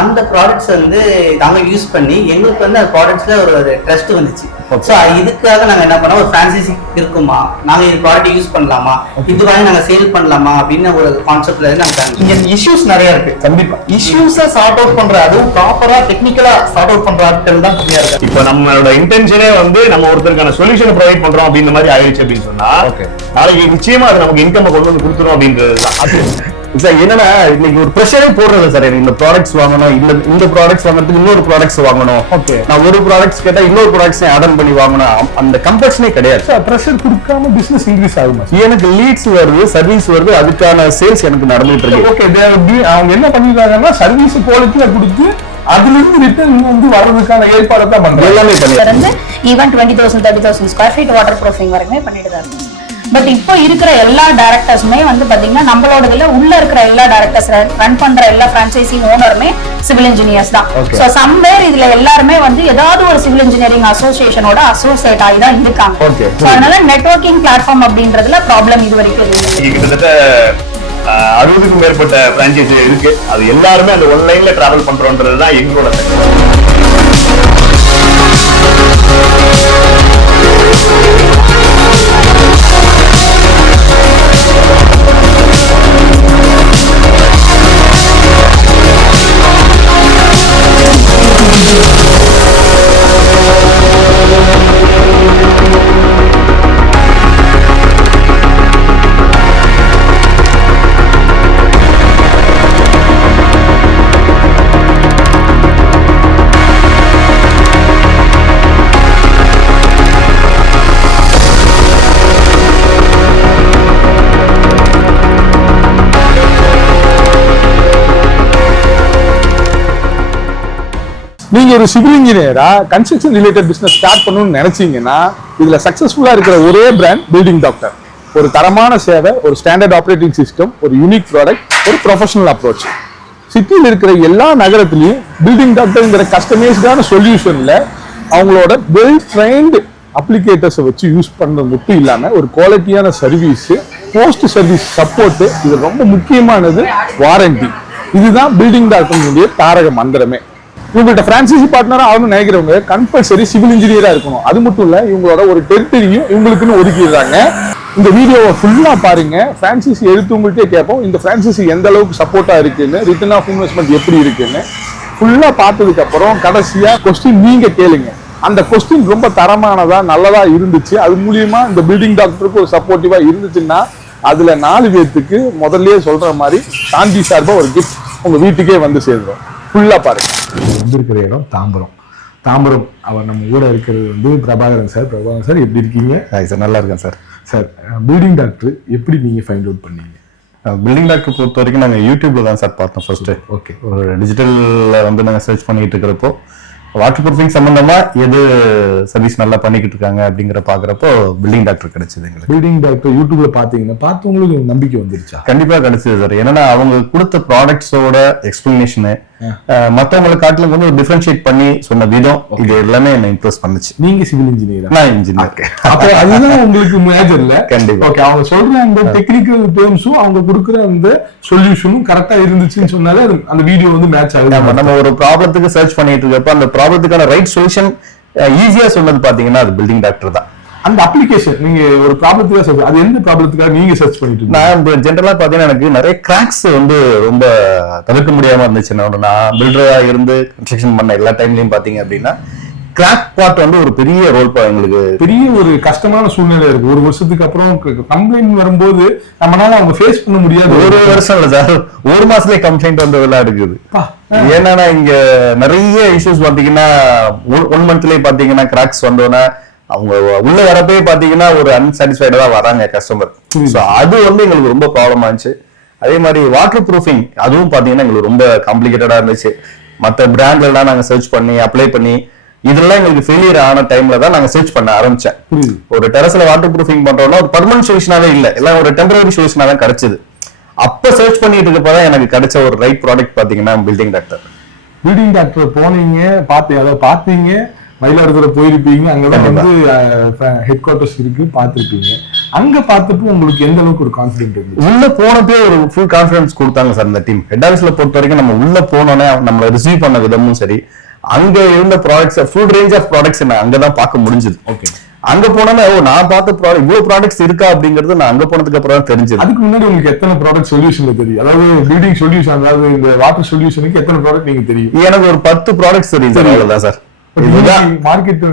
அந்த ப்ராடக்ட்ஸ் வந்து நாங்க யூஸ் பண்ணி எங்களுக்கு வந்து அந்த ப்ராடக்ட்ஸ்ல ஒரு ட்ரஸ்ட் வந்துச்சு. ஸோ இதுக்காக நாங்க என்ன பண்ணோம், ஒரு ஃப்ரான்சைசி இருக்குமா, நாங்க இந்த ப்ராடக்ட் யூஸ் பண்ணலாமா, இது வாங்கி நாங்க சேல் பண்ணலாமா அப்படின்னு ஒரு கான்செப்ட்ல நாங்க இங்க இஷ்யூஸ் நிறைய இருக்கு. கண்டிப்பா இஷ்யூஸை சார்ட் அவுட் பண்ற, அதுவும் ப்ராப்பரா டெக்னிக்கலா சார்ட் அவுட் பண்ற ஆட்கள் தான் கம்மியா இருக்கு. இப்போ நம்மளோட இன்டென்ஷனே வந்து நம்ம ஒருத்தருக்கான சொல்யூஷன் ப்ரொவைட் பண்றோம் அப்படின்ற மாதிரி ஆயிடுச்சு அப்படின்னு சொன்னா நாளைக்கு நிச்சயமா அது நமக்கு இன்கம் கொண்டு வந்து கொடுத்துரும் அப்படின்றது தான். சார் என்னன்னா இன்னைக்கு ஒரு ப்ரெஷரே போடுறது சார், இந்த ப்ராடக்ட்ஸ் வாங்கணும், இந்த ப்ராடக்ட்ஸ் வாங்குறதுக்கு இன்னொரு ப்ராடக்ட்ஸ் வாங்கணும். ஓகே, நான் ஒரு ப்ராடக்ட்ஸ் கேட்டா இன்னொரு ப்ராடக்ட்ஸ் அடன் பண்ணி வாங்கணும், அந்த கம்பல்ஷனே கிடையாது சார். ப்ரெஷர் கொடுக்காம பிசினஸ் இன்க்ரீஸ் ஆகுமா? எனக்கு லீட்ஸ் வருது, சர்வீஸ் வருது, அதுக்கான சேல்ஸ் எனக்கு நடந்துட்டு இருக்கு. ஓகே, அவங்க என்ன பண்ணிருக்காங்கன்னா சர்வீஸ் குவாலிட்டியா கொடுத்து அதுல இருந்து ரிட்டர்ன் வந்து வர்றதுக்கான ஏற்பாடு தான் பண்றாங்க. எல்லாமே பண்ணி even 20,000 30,000 square feet water proofing வரைக்குமே பண்ணிட்டு தான் இருக்கு. பட் இப்போ இருக்கிற எல்லா டைரக்டர்ஸுமே வந்து பாத்தீங்கன்னா நம்மளோட உள்ள இருக்கிற எல்லா டைரக்டர்ஸ் ரன் பண்ற எல்லா பிரான்சைசி ஓனருமே சிவில் இன்ஜினியர்ஸ் தான். சோ சம்வேர் இதுல எல்லாருமே வந்து ஏதாவது ஒரு சிவில் இன்ஜினியரிங் அசோசியேஷனோட அசோசியேட் ஆகி தான் இருக்காங்க. சோ அதனால நெட்வொர்க்கிங் பிளாட்ஃபார்ம் அப்படின்றதுல ப்ராப்ளம் இது வரைக்கும் இல்லை. கிட்டத்தட்ட 60க்கும் மேற்பட்ட பிரான்சைசி இருக்கு. அது எல்லாருமே அந்த ஒன்லைன்ல டிராவல் பண்றோன்றது தான் எங்களோட. நீங்க ஒரு சிவில் இன்ஜினியரா கன்ஸ்ட்ரக்ஷன் ரிலேட்டட் பிசினஸ் ஸ்டார்ட் பண்ணணும்னு நினைச்சீங்கன்னா இதுல சக்சஸ்ஃபுல்லா இருக்கிற ஒரே பிராண்ட் பில்டிங் டாக்டர். ஒரு தரமான சேவை, ஒரு ஸ்டாண்டர்ட் ஆப்ரேட்டிங் சிஸ்டம், ஒரு யூனிக் ப்ராடக்ட், ஒரு ப்ரொஃபஷனல் அப்ரோச். சிட்டியில் இருக்கிற எல்லா நகரத்திலையும் பில்டிங் டாக்டர்ங்கிற கஸ்டமைஸ்டான சொல்யூஷன்ல அவங்களோட வெல் ட்ரைன்டு அப்ளிகேட்டர்ஸை வச்சு யூஸ் பண்றது மட்டும் இல்லாம ஒரு குவாலிட்டியான சர்வீஸ், போஸ்ட் சர்வீஸ் சப்போர்ட், இது ரொம்ப முக்கியமானது வாரண்டி. இதுதான் பில்டிங் டாக்டர் தாரக மந்திரமே. இவங்கள்ட்ட பிரான்சைசி பார்ட்னரா ஆகணும்னு நினைக்கிறவங்க கம்பல்சரி சிவில் இன்ஜினியரா இருக்கணும். அது மட்டும் இல்ல, இவங்களோட ஒரு டெரிட்டரியும் இவங்களுக்குன்னு ஒதுக்கிடுறாங்க. இந்த வீடியோவை ஃபுல்லா பாருங்க. பிரான்சைசி எடுத்தவங்கள்ட்டே கேட்போம் இந்த பிரான்சைசி எந்த அளவுக்கு சப்போர்ட்டா இருக்குன்னு, ரிட்டர்ன் ஆஃப் இன்வெஸ்ட்மெண்ட் எப்படி இருக்குன்னு ஃபுல்லா பார்த்ததுக்கு அப்புறம் கடைசியா கொஸ்டின் நீங்க கேளுங்க. அந்த கொஸ்டின் ரொம்ப தரமானதா நல்லதா இருந்துச்சு, அது மூலியமா இந்த பில்டிங் டாக்டருக்கு ஒரு சப்போர்ட்டிவா இருந்துச்சுன்னா அதுல 4 பேர்த்துக்கு முதல்லயே சொல்ற மாதிரி சாந்தி சார்பா ஒரு கிஃப்ட் உங்க வீட்டுக்கே வந்து சேர்ந்துடும். ஃபுல்லா பாருங்க. வந்திருக்கிற இடம் தாம்பரம். அவர் நம்ம கூட இருக்கிறது வந்து பிரபாகரன் சார். பிரபாகரன் சார் எப்படி இருக்கீங்க? சார் நல்லா இருக்கேன் சார். சார் பில்டிங் டாக்டர் எப்படி நீங்க ஃபைண்ட் அவுட் பண்ணீங்க? பில்டிங் டாக்டர் பொறுத்த வரைக்கும் நாங்கள் யூடியூப்ல தான் சார் பார்த்தோம் ஃபர்ஸ்ட். ஓகே, ஒரு டிஜிட்டல்ல வந்து நாங்கள் சர்ச் பண்ணிட்டு இருக்கிறப்போ வாட்டர் ப்ரூஃபிங் சம்பந்தமா எது சர்வீஸ் நல்லா பண்ணிக்கிட்டு இருக்காங்க அப்படிங்கிற பாக்குறப்போ பில்டிங் டாக்டர் கிடைச்சது எங்களுக்கு. பில்டிங் டாக்டர் யூடியூப்ல பாத்தீங்கன்னா பார்த்தவங்களுக்கு நம்பிக்கை வந்துருச்சா? கண்டிப்பா கிடைச்சது சார். ஏன்னா அவங்க கொடுத்த ப்ராடக்ட்ஸோட எக்ஸ்பிளனேஷனு மற்றவங்களை காட்டிலும் கொஞ்சம் ஒரு டிஃபரன்ஷியேட் பண்ணி சொன்ன விதம், இது எல்லாமே என்ன இம்ப்ரெஸ் பண்ணுச்சு. நீங்க சிவில் இன்ஜினியர்? நான் இன்ஜினியர். அப்போ அதுதான் உங்களுக்கு மேஜர்ல. கண்டிப்பா. ஓகே, அவங்க சொல்ற அந்த டெக்னிக்கல் டேர்ம்ஸும் அவங்க கொடுக்குற அந்த சொல்யூஷனும் கரெக்டா இருந்துச்சுன்னு சொன்னாலே அந்த வீடியோ வந்து மேட்ச் ஆகுது. நம்ம ஒரு ப்ராப்ளத்துக்கு சர்ச் பண்ணிட்டு இருக்கப்ப அந்த ப்ராப்ளத்துக்கான ரைட் சொல்யூஷன் ஈஸியா சொன்னது பாத்தீங்கன்னா அது பில்டிங் டாக்டர் தான். அந்த அப்ளிகேஷன் நீங்க ஒரு ப்ராப்ளத்துக்காக சர்ச், அது எந்த ப்ராப்ளத்துக்காக நீங்க சர்ச் பண்ணிட்டு இருக்கீங்க? நான் ஜென்ரலா பாத்தீங்கன்னா எனக்கு நிறைய கிராக்ஸ் வந்து ரொம்ப தவிர்க்க முடியாம இருந்துச்சு. நான் பில்டரா இருந்து கன்ஸ்ட்ரக்ஷன் பண்ண எல்லா டைம்லயும் பாத்தீங்க அப்படின்னா கிராக் பார்ட் வந்து ஒரு பெரிய ரோல் எங்களுக்கு பெரிய ஒரு கஷ்டமான சூழ்நிலை இருக்கு. ஒரு வருஷத்துக்கு அப்புறம் கம்ப்ளைண்ட் வரும்போது நம்மளால அவங்க ஃபேஸ் பண்ண முடியாது. ஒரு வருஷம் இல்ல சார், ஒரு மாசத்துலயே கம்ப்ளைண்ட் வந்ததெல்லாம் இருக்குது. ஏன்னா இங்க நிறைய இஷ்யூஸ் பாத்தீங்கன்னா 1 மந்த்லயே பாத்தீங்கன்னா கிராக்ஸ் வந்தோன்னா அவங்க உள்ள வரப்பே பாத்தீங்கன்னா ஒரு அன்சாட்டிஸ்ஃபைடா தான் வராங்க கஸ்டமர். அது வந்து எங்களுக்கு ரொம்ப ப்ராப்ளம் ஆச்சு. அதே மாதிரி வாட்டர் ப்ரூஃபிங் அதுவும் பாத்தீங்கன்னா எங்களுக்கு ரொம்ப காம்ப்ளிகேட்டடா இருந்துச்சு. மற்ற பிராண்ட்ல எல்லாம் நாங்க சர்ச் பண்ணி அப்ளை பண்ணி இதெல்லாம் எங்களுக்கு ஃபெயிலியர் ஆன டைம்ல தான் நாங்க சர்ச் பண்ண ஆரம்பிச்சேன். ஒரு டெரஸ்ல வாட்டர் ப்ரூஃபிங் பண்றோம்னா ஒரு பர்மனன்ட் சொல்யூஷனாவே இல்ல, எல்லாம் ஒரு டெம்பரரி சொல்யூஷனா தான் கிடைச்சது. அப்ப சர்ச் பண்ணிட்டு இருக்கப்பதான் எனக்கு கிடைச்ச ஒரு ரைட் ப்ராடக்ட் பாத்தீங்கன்னா பில்டிங் டாக்டர். பில்டிங் டாக்டர் போனீங்க, பாத்தீங்க, மயிலாடுதுறை போயிருப்பீங்க, அங்கதான் வந்து ஹெட் குவார்டர்ஸ் இருக்கு, பார்த்துருப்பீங்க. அங்க பார்த்துட்டு உங்களுக்கு எந்த அளவுக்கு ஒரு கான்பிடென்ட் இருந்துச்சு? உள்ள போனப்பே ஒரு ஃபுல் கான்பிடன்ஸ் கொடுத்தாங்க சார் இந்த டீம். ஹெட் ஆஃபீஸ்ல பொறுத்த வரைக்கும் நம்ம உள்ள போனோன்னே நம்மள ரிசீவ் பண்ண விதமும் சரி, அங்க இருந்த products full range of products நான் அங்கதான் பார்க்க முடிஞ்சது. ஓகே. அங்க போனோன்னா நான் பார்த்த ப்ராடக்ட் இவ்வளவு ப்ராடக்ட்ஸ் இருக்கா அப்படிங்கிறது நான் அங்க போனதுக்கு அப்புறம் தான் தெரிஞ்சது. அதுக்கு முன்னாடி உங்களுக்கு எத்தனை ப்ராடக்ட் சொல்யூஷன்ல தெரியும்? அதாவது பில்டிங் சொல்யூஷன், அதாவது இந்த வாட்டர் சொல்யூஷனுக்கு எத்தனை ப்ராடக்ட் நீங்க தெரியும்? எனக்கு ஒரு 10 ப்ராடக்ட்ஸ் தெரியும் சார். அவ்வளவுதான் சார். மார்க்கெட்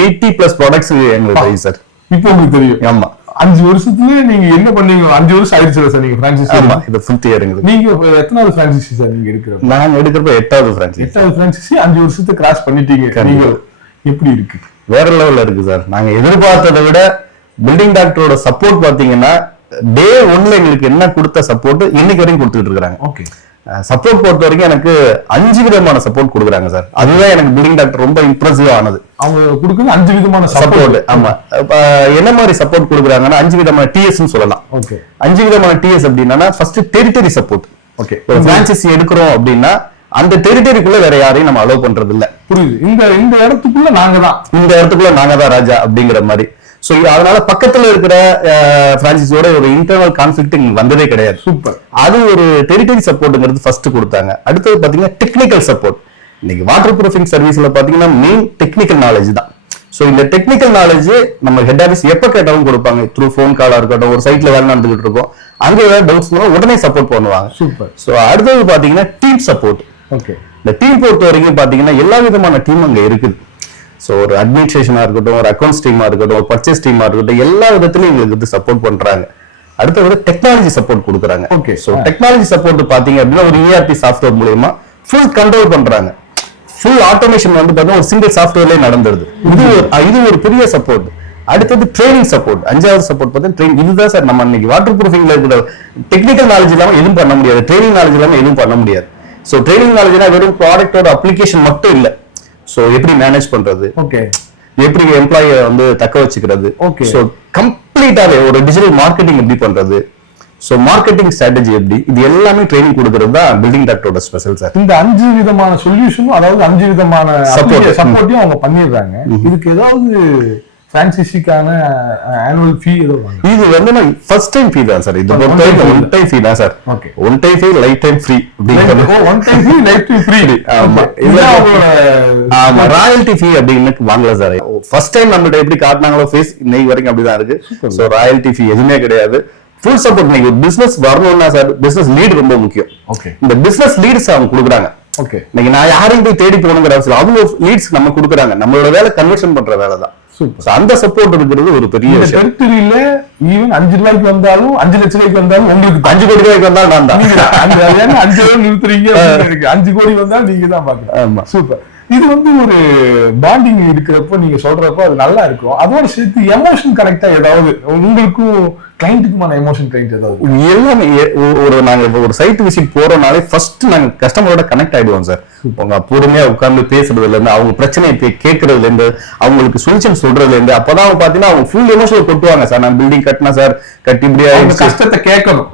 80+ ப்ராடக்ட்ஸ் எங்களுக்கு தெரியும் சார். இப்போ உங்களுக்கு தெரியும். ஆமா. 5 வருஷத்துல நீங்க என்ன பண்ணீங்க? 5 வருஷம் ஆயிடுச்சு சார் நீங்க பிரான்சைசி. ஆமா, இது 5th இயர்ங்க. நீங்க எத்தனாவது பிரான்சைசி சார் நீங்க எடுக்கிறப்ப? நாங்க எடுக்கிறப்ப 8வது பிரான்சைசி. 8வது பிரான்சைசி 5 வருஷத்தை கிராஸ் பண்ணிட்டீங்க. நீங்க எப்படி இருக்கு? வேற லெவல்ல இருக்கு சார். நாங்க எதிர்பார்த்ததை விட பில்டிங் டாக்டரோட சப்போர்ட் பாத்தீங்கன்னா டே 1ல எங்களுக்கு என்ன கொடுத்த சப்போர்ட் இன்னைக்கு வரைக்கும் கொடுத்துட்டு இருக்காங்க. ஓகே. சப்போர்ட் பொறுத்த வரைக்கும் எனக்கு 5 விதமான சப்போர்ட் கொடுக்குறாங்க சார். அதுதான் எனக்கு பில்டிங் டாக்டர் ரொம்ப இம்ப்ரெசிவ் ஆனது. அவங்க கொடுக்குறது 5 விதமான சப்போர்ட். ஆமா. என்ன மாதிரி சப்போர்ட் கொடுக்குறாங்கன்னா 5 விதமான டிஎஸ் சொல்லலாம். ஓகே. 5 விதமான டிஎஸ் அப்படின்னா ஃபர்ஸ்ட் டெரிட்டரி சப்போர்ட். ஓகே. ஒரு பிரான்சைசி எடுக்கிறோம் அப்படின்னா அந்த டெரிட்டரிக்குள்ள வேற யாரையும் நம்ம அலோவ் பண்றது இல்ல. புரியுது. இந்த இடத்துக்குள்ள நாங்க தான், இந்த இடத்துக்குள்ள நாங்க தான் ராஜா அப்படிங்கிற மாதிரி. சோ அதனால பக்கத்துல இருக்கிற பிரான்சைஸோட ஒரு இன்டர்னல் கான்ஃபிளிக்ட் வந்ததே கிடையாது. சூப்பர். அது ஒரு டெரிட்டரி சப்போர்ட்ங்கிறது ஃபர்ஸ்ட் கொடுத்தாங்க. அடுத்தது பாத்தீங்கன்னா டெக்னிக்கல் சப்போர்ட். இன்னைக்கு வாட்டர் ப்ரூஃபிங் சர்வீஸ்ல பாத்தீங்கன்னா மெயின் டெக்னிக்கல் நாலேஜ் தான். சோ இந்த டெக்னிக்கல் நாலேஜ் நம்ம ஹெட் ஆஃபீஸ் எப்ப கேட்டாலும் கொடுப்பாங்க. த்ரூ ஃபோன் காலா இருக்கட்டும், ஒரு சைட்ல வேலை நடந்துகிட்டு இருக்கோம், அங்க ஏதாவது டவுட்ஸ் உடனே சப்போர்ட் பண்ணுவாங்க. சூப்பர். சோ அடுத்தது பாத்தீங்கன்னா டீம் சப்போர்ட். ஓகே. இந்த டீம் பொறுத்த வரைக்கும் பாத்தீங்கன்னா எல்லா விதமான டீம் அங்க இருக்குது. சோ ஒரு அட்மினிஸ்ட்ரேஷனா இருக்கட்டும், ஒரு அக்கௌண்ட்ஸ் டீமா இருக்கட்டும், ஒரு பர்ச்சேஸ் டீமா இருக்கட்டும், எல்லா விதத்திலும் எங்களுக்கு சப்போர்ட் பண்றாங்க. அடுத்தது டெக்னாலஜி சப்போர்ட் கொடுக்குறாங்க. ஓகே. சோ டெக்னாலஜி சப்போர்ட் பாத்தீங்க அப்படின்னா ஒரு ERP சாஃப்ட்வேர் மூலமா ஃபுல் கண்ட்ரோல் பண்றாங்க. ஃபுல் ஆட்டோமேஷன் வந்து பாத்தீங்கன்னா ஒரு சிங்கிள் சாஃப்ட்வேர்லயே நடந்துருது. இது ஒரு பெரிய சப்போர்ட். அடுத்தது ட்ரைனிங் சப்போர்ட். 5வது சப்போர்ட் பார்த்தீங்கன்னா ட்ரெயின். இதுதான் சார் நம்ம இன்னைக்கு வாட்டர் ப்ரூஃபிங்ல இருக்கிற டெக்னிக்கல் நாலேஜ் இல்லாம எதுவும் பண்ண முடியாது, ட்ரைனிங் நாலேஜ் இல்லாம எதுவும் பண்ண முடியாது. சோ ட்ரைனிங் நாலேஜ்னா வெறும் ப்ராடக்ட்டோட அப்ளிகேஷன் மட்டும் இல்ல. சோ எப்படி மேனேஜ் பண்றது, ஓகே, எப்படி எம்ப்ளாயியை வந்து தக்க வச்சுக்கிறது, ஓகே, சோ கம்ப்ளீட்டாவே ஒரு டிஜிட்டல் மார்க்கெட்டிங் எப்படி பண்றது, சோ மார்க்கெட்டிங் ஸ்ட்ராட்டஜி எப்படி, இது எல்லாமே ட்ரைனிங் கொடுக்கிறது தான் பில்டிங் டாக்டரோட ஸ்பெஷல் சார். இந்த 5 விதமான சொல்யூஷனும், அதாவது 5 விதமான சப்போர்ட்டையும் அவங்க பண்ணிடுறாங்க. இதுக்கு ஏதாவது பிரான்சைசிக்கான ஆனுவல் ஃபீ ஏதோ? இது வந்து நான் ஃபர்ஸ்ட் டைம் ஃபீ தான் சார். இது பொறுத்தவரைக்கும் ஒன் டைம் ஃபீ தான் sir. Okay. One time fee, lifetime free. One time fee, lifetime free. ஆமா. ஆமா, ராயல்டி ஃபீ அப்படின்னு வாங்கல சார். ஃபர்ஸ்ட் டைம் நம்மள்ட்ட எப்படி காட்டினாங்களோ ஃபேஸ் இன்னைக்கு வரைக்கும் அப்படிதான் இருக்கு. சோ ராயல்டி ஃபீ எதுவுமே கிடையாது. Full support. நீங்க பிசினஸ் வரணும்னா சார் பிசினஸ் லீட் ரொம்ப முக்கியம். ஓகே. இந்த பிசினஸ் லீட்ஸ் அவங்க கொடுக்குறாங்க. ஓகே. இன்னைக்கு நான் யாரையும் போய் தேடி போகணுங்கிற அவசியம், அவங்க லீட்ஸ் நம்ம கொடுக்குறாங்க. நம்மளோட வேலை கன்வர்ஷன் பண்ற வேலை தான். அந்த சப்போர்ட் இருக்கிறது ஒரு பெரிய விஷயம். டெரிட்டரியில ஈவன் 5 ரூபாய்க்கு வந்தாலும் 5 லட்சம் ரூபாய்க்கு வந்தாலும் உங்களுக்கு 5 கோடி ரூபாய்க்கு வந்தாலும் நான் தான். 5 ரூபாய் நிறுத்துறீங்க, 5 கோடி வந்தாலும் நீங்க தான் பாக்குறீங்க. சூப்பர். இது வந்து ஒரு பாண்டிங் இருக்கிறப்போ நீங்க சொல்றப்போ அது நல்லா இருக்கும். அதோட சேர்த்து எமோஷன் கனெக்டா ஏதாவது உங்களுக்கும் கிளைண்ட்டுக்குமான எமோஷன் கனெக்ட் ஏதாவது? எல்லாமே நாங்க ஒரு சைட் விசிட் போறோம்னாலே ஃபர்ஸ்ட் நாங்க கஸ்டமரோட கனெக்ட் ஆயிடுவோம் சார். அவங்க பொறுமையா உட்கார்ந்து பேசுறதுல இருந்து, அவங்க பிரச்சனையை கேட்கறதுல இருந்து, அவங்களுக்கு சொல்யூஷன் சொல்றதுல இருந்து, அப்பதான் பாத்தீங்கன்னா அவங்க ஃபுல் எமோஷனல் கொட்டுவாங்க. சார் நான் பில்டிங் கட்டினா சார், கட்டி இப்படியா கஷ்டத்தை கேட்கணும்.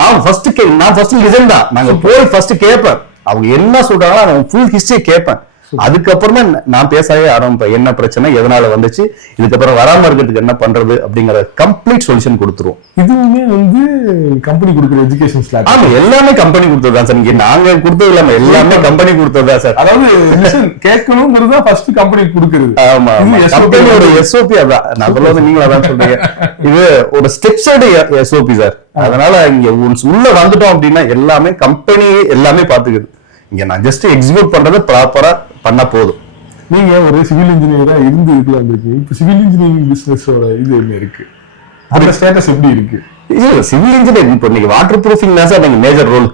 நான் ஃபர்ஸ்ட் லிசன் தான். நாங்க போய் ஃபர்ஸ்ட் கேட்பேன். அவங்க என்ன சொல்றாங்களோ அவங்க ஃபுல் ஹிஸ்டரி கேட்பேன். அதுக்கப்புறம் தான் நான் பேசவே ஆரம்பிப்பேன். என்ன பிரச்சனை, எதனால வந்துச்சு, இதுக்கப்புறம் வராம இருக்கிறதுக்கு என்ன பண்றது அப்படிங்கிற கம்ப்ளீட் சொல்யூஷன் கொடுத்துருவோம். இதுவுமே வந்து கம்பெனி கொடுக்குற எஜுகேஷன் ஸ்லாட். ஆமா, எல்லாமே கம்பெனி கொடுத்ததுதான் சார். இங்க நாங்க கொடுத்தது இல்லாம எல்லாமே கம்பெனி கொடுத்ததா சார். அதாவது கேட்கணுங்கிறது தான் ஃபர்ஸ்ட் கம்பெனி கொடுக்குறது. ஆமா, கம்பெனியோட SOP அதான். நான் சொல்றது நீங்களும் அதான் சொல்றீங்க. இது ஒரு ஸ்டெப்ஸோட SOP சார். அதனால இங்க உள்ள வந்துட்டோம் அப்படின்னா எல்லாமே கம்பெனி எல்லாமே பாத்துக்குது. இங்க நான் ஜஸ்ட் எக்ஸிக்யூட் பண்றது ப்ராப்பரா பண்ணா போதும். நீங்க ஒரு சிவில் இன்ஜினியரா இருந்து இருக்கலாம் இருக்கு. இப்ப சிவில் இன்ஜினியரிங் பிசினஸோட இது என்ன இருக்கு, அந்த ஸ்டேட்டஸ் எப்படி இருக்கு? இல்ல, சிவில் இன்ஜினியரிங் இப்போ நீங்க வாட்டர் ப்ரூஃபிங் தான் சார். நீங்க மேஜர் ரோல்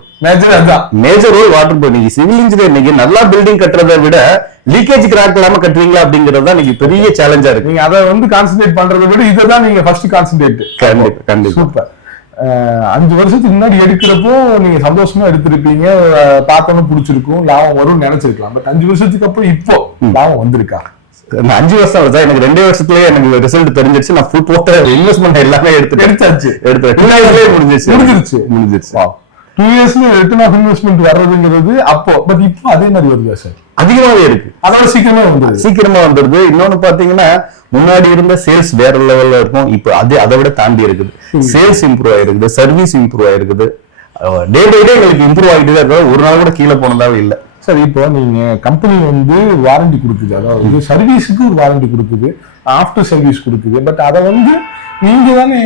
வாட்டர் ப்ரூஃப். நீங்க சிவில் இன்ஜினியர் நீங்க நல்லா பில்டிங் கட்டுறதை விட லீக்கேஜ் கிராக் இல்லாம கட்டுறீங்களா அப்படிங்கறது தான் நீங்க பெரிய சேலஞ்சா இருக்கு. நீங்க அதை வந்து கான்சென்ட்ரேட் பண்றதை விட இதை தான் நீங்க ஃபர்ஸ்ட் கான்சென்ட்ரேட். கண்டிப்பா. சூப்பர். 5 வருஷத்துக்கு முன்னாடி எடுக்கிறப்போ நீங்க சந்தோஷமா எடுத்திருப்பீங்க, பார்த்தோன்னு பிடிச்சிருக்கும், லாபம் வரும்னு நினைச்சிருக்கலாம். பட் 5 வருஷத்துக்கு அப்புறம் இப்போ லாபம் வந்திருக்கா? 5 வருஷம் வருதா? எனக்கு 2 வருஷத்துலயே எனக்கு ரிசல்ட் தெரிஞ்சிருச்சு. நான் ஃபுல் போட்ட இன்வெஸ்ட்மெண்ட் எல்லாமே எடுத்தாச்சு. முடிஞ்சிருச்சு. 2 இயர்ஸ்ல ரிட்டர்ன் ஆஃப் இன்வெஸ்ட்மெண்ட் வர்றதுங்கிறது அப்போ, பட் இப்போ அதே மாதிரி வருதா சார்? அதிகமாவே இருக்கு, அதோட சீக்கிரமா வந்துருது. இன்னொன்னு பாத்தீங்கன்னா முன்னாடி இருந்த சேல்ஸ் வேற லெவல்ல இருக்கும், இப்போ அதை விட தாண்டி இருக்குது. சேல்ஸ் இம்ப்ரூவ் ஆயிருக்குது, சர்வீஸ் இம்ப்ரூவ் ஆயிருக்குது, டே பை டே எங்களுக்கு இம்ப்ரூவ் ஆகிட்டு தான் இருக்கு. ஒரு நாள் கூட கீழே போனதாவே இல்லை சார். இப்போ நீங்க கம்பெனி வந்து வாரண்டி கொடுக்குது, அதாவது சர்வீஸுக்கு ஒரு வாரண்டி கொடுக்குது, ஆஃப்டர் சர்வீஸ் கொடுக்குது, பட் அதை வந்து நீங்க தானே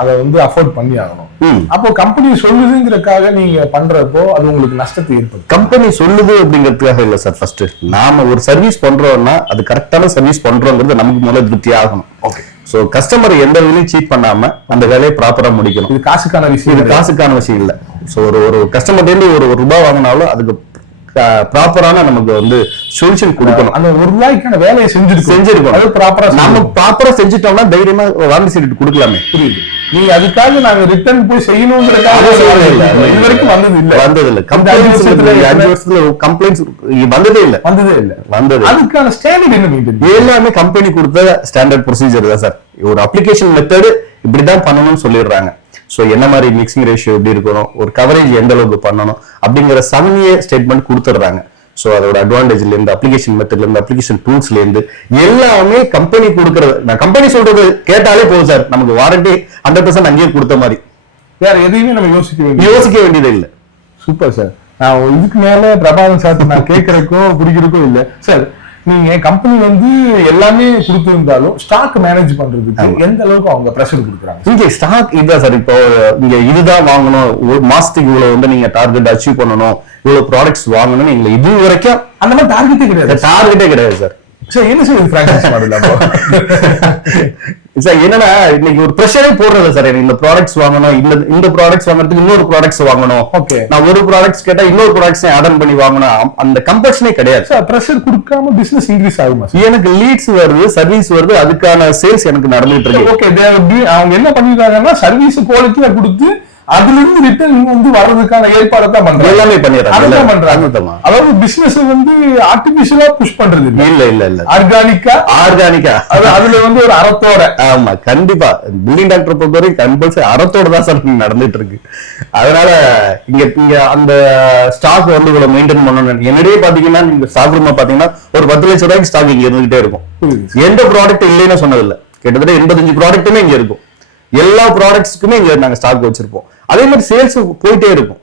அதை வந்து அஃபோர்ட் பண்ணி ஆகணும். அப்போ கம்பெனி சொல்லுதுங்கிறதுக்காக நீங்க பண்றப்போ அது உங்களுக்கு நஷ்டத்தை ஏற்படும். கம்பெனி சொல்லுது அப்படிங்கிறதுக்காக இல்ல சார். ஃபர்ஸ்ட் நாம ஒரு சர்வீஸ் பண்றோம்னா அது கரெக்டான சர்வீஸ் பண்றோங்கிறது நமக்கு முதல்ல திருப்தி ஆகணும். ஓகே, சோ கஸ்டமர் எந்த வேலையும் சீட் பண்ணாம அந்த வேலையை ப்ராப்பரா முடிக்கணும். இது காசுக்கான விஷயம், இது காசுக்கான விஷயம் இல்ல. சோ ஒரு கஸ்டமர்ல இருந்து ஒரு ரூபாய் வாங்கினாலும் அதுக்கு ப்ராப்பரான நமக்கு வந்து சொல்யூஷன் கொடுக்கணும். அந்த ஒரு ரூபாய்க்கான வேலையை செஞ்சிருக்கோம், அது ப்ராப்பரா நம்ம ப்ராப்பரா செஞ்சுட்டோம்னா தைரியமா வாரண்டி சர்டிஃபிகேட் கொடுக்கலாமே. புரியுது. நீங்க அதுக்காக நாங்க ரிட்டர்ன் போய் செய்யணுங்கிறதுக்காக இது வரைக்கும் வந்தது இல்ல. 5 வருஷத்துல கம்ப்ளைண்ட்ஸ் வந்ததே இல்ல. அதுக்கான ஸ்டாண்டர்ட் என்ன? எல்லாமே கம்பெனி கொடுத்த ஸ்டாண்டர்ட் ப்ரொசீஜர் தான் சார். ஒரு அப்ளிகேஷன் மெத்தட் இப்படிதான் பண்ணணும்னு சொல்லிடுறாங்க. சோ என்ன மாதிரி மிக்சிங் ரேஷியோ எப்படி இருக்கணும், ஒரு கவரேஜ் எந்த அளவுக்கு பண்ணணும் அப்படிங்கிற 7A ஸ்டேட்மெண்ட் கொடுத்துடுறாங்க. சோ அதோட அட்வான்டேஜ்ல இருந்து, அப்ளிகேஷன் மெத்தட்ல இருந்து, அப்ளிகேஷன் டூல்ஸ்ல இருந்து எல்லாமே கம்பெனி கொடுக்கறது. நான் கம்பெனி சொல்றது கேட்டாலே போதும் சார், நமக்கு வாரண்டி 100% அங்கேயே கொடுத்த மாதிரி. வேற எதையுமே நம்ம யோசிக்க வேண்டியது இல்லை. Super sir. நான் இதுக்கு மேல பிரபாகரன் சார் நான் கேட்கறக்கோ பிடிக்கிறக்கோ இல்லை சார். நீங்க கம்பெனி வந்து எல்லாமே கொடுத்திருந்தாலும் ஸ்டாக் மேனேஜ் பண்றதுக்கு எந்த அளவுக்கு அவங்க பிரஷர் கொடுக்குறாங்க? இங்க ஸ்டாக் இதுதான் சார். இப்போ நீங்க இதுதான் வாங்கணும், ஒரு மாசத்துக்கு இவ்வளவு வந்து நீங்க டார்கெட் அச்சீவ் பண்ணணும், இவ்வளவு ப்ராடக்ட்ஸ் வாங்கணும், நீங்க இது வரைக்கும் அந்த மாதிரி டார்கெட்டே கிடையாது சார். சார் என்ன சார் பிராக்டிஸ் பண்ணல சார்? என்னன்னா இன்னைக்கு ஒரு பிரஷரே போடுறது சார். இந்த ப்ராடக்ட்ஸ் வாங்கணும், இந்த ப்ராடக்ட்ஸ் வாங்குறதுக்கு இன்னொரு ப்ராடக்ட்ஸ் வாங்கணும். ஓகே, நான் ஒரு ப்ராடக்ட்ஸ் கேட்டா இன்னொரு ப்ராடக்ட்ஸ் ஆட் பண்ணி வாங்கணும், அந்த கம்பல்ஷனே கிடையாது சார். பிரஷர் கொடுக்காம பிசினஸ் இன்க்ரீஸ் ஆகுமா? எனக்கு லீட்ஸ் வருது, சர்வீஸ் வருது, அதுக்கான சேல்ஸ் எனக்கு நடந்துட்டு இருக்கு. ஓகே, அவங்க என்ன பண்ணிருக்காங்கன்னா சர்வீஸ் குவாலிட்டியா கொடுத்து அதுல இருந்து ரிட்டர்ன் வந்து வர்றதுக்கான ஏற்பாடு தான் பண்றாங்க. எல்லாமே பண்ணிடுறாங்க. அதாவது பிசினஸ் வந்து ஆர்டிபிஷியலா புஷ் பண்றது இல்ல ஆர்கானிக்கா அதுல வந்து ஒரு அறத்தோட. ஆமா, கண்டிப்பா பில்டிங் டாக்டர் பொறுத்தவரைக்கும் கம்பல்சரி அறத்தோட தான் சார் நடந்துட்டு இருக்கு. அதனால இங்க அந்த ஸ்டாக் வந்து இவ்வளவு மெயின்டைன் பண்ணணும். என்னிடையே பாத்தீங்கன்னா நீங்க ஸ்டாக் ரூம் பாத்தீங்கன்னா ஒரு 10 லட்சம் ரூபாய்க்கு ஸ்டாக் இங்க இருந்துகிட்டே இருக்கும். எந்த ப்ராடக்ட் இல்லைன்னு சொன்னதில்லை, கிட்டத்தட்ட 85 ப்ராடக்ட்டுமே இங்க இருக்கும். எல்லா ப்ராடக்ட்ஸ்க்குமே இங்க நாங்க ஸ்டாக் வச்சிருப்போம். அதே மாதிரி சேல்ஸ் போயிட்டே இருக்கும்.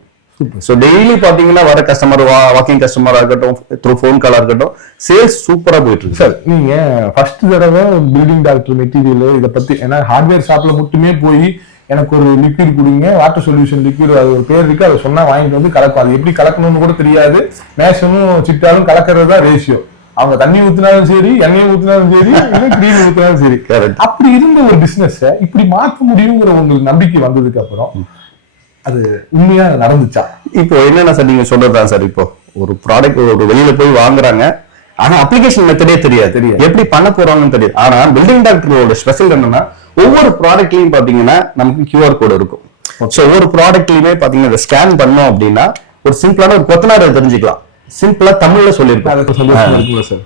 சோ டெய்லி பாத்தீங்கன்னா வர கஸ்டமர், வாக்கிங் கஸ்டமரா இருக்கட்டும், த்ரூ ஃபோன் காலா இருக்கட்டும், சேல்ஸ் சூப்பரா போயிட்டு இருக்கு சார். நீங்க ஃபர்ஸ்ட் தடவை பில்டிங் டாக்டர் மெட்டீரியல் இதை பத்தி, ஏன்னா ஹார்ட்வேர் ஷாப்ல மட்டுமே போய் எனக்கு ஒரு லிக்விட் கொடுங்க, வாட்டர் சொல்யூஷன் லிக்விட், அது ஒரு பேர் இருக்கு, அதை சொன்னா வாங்கிட்டு வந்து கலக்கும். அது எப்படி கலக்கணும்னு கூட தெரியாது. மேஷனும் சிட்டாலும் கலக்கிறது தான் ரேஷியோ. அவங்க தண்ணி ஊத்தினாலும் சரி, எண்ணெய் ஊத்தினாலும் சரி, கிரீம் ஊத்தினாலும் சரி. அப்படி இருந்த ஒரு பிசினஸ் இப்படி மாற்ற முடியுங்கிற உங்களுக்கு நம்பிக்கை வந்ததுக்கு அப்புறம் அது உண்மையா நடந்துச்சா? இப்போ என்னன்னா சார் நீங்க சொல்றதுதான் சார். இப்போ ஒரு ப்ராடக்ட் ஒரு வெளியில போய் வாங்குறாங்க, ஆனா அப்ளிகேஷன் மெத்தடே தெரியாது, எப்படி பண்ண போறாங்கன்னு தெரியாது. ஆனா பில்டிங் டாக்டரோட ஸ்பெஷல் என்னன்னா ஒவ்வொரு ப்ராடக்ட்லயும் பாத்தீங்கன்னா நமக்கு QR கோட் இருக்கும். ஒவ்வொரு ப்ராடக்ட்லயுமே பாத்தீங்கன்னா ஸ்கேன் பண்ணோம் அப்படின்னா ஒரு சிம்பிளான ஒரு கொத்தனார் தெரிஞ்சுக்கலாம். சிம்பிளா தமிழ்ல சொல்லிருக்கேன் சார்.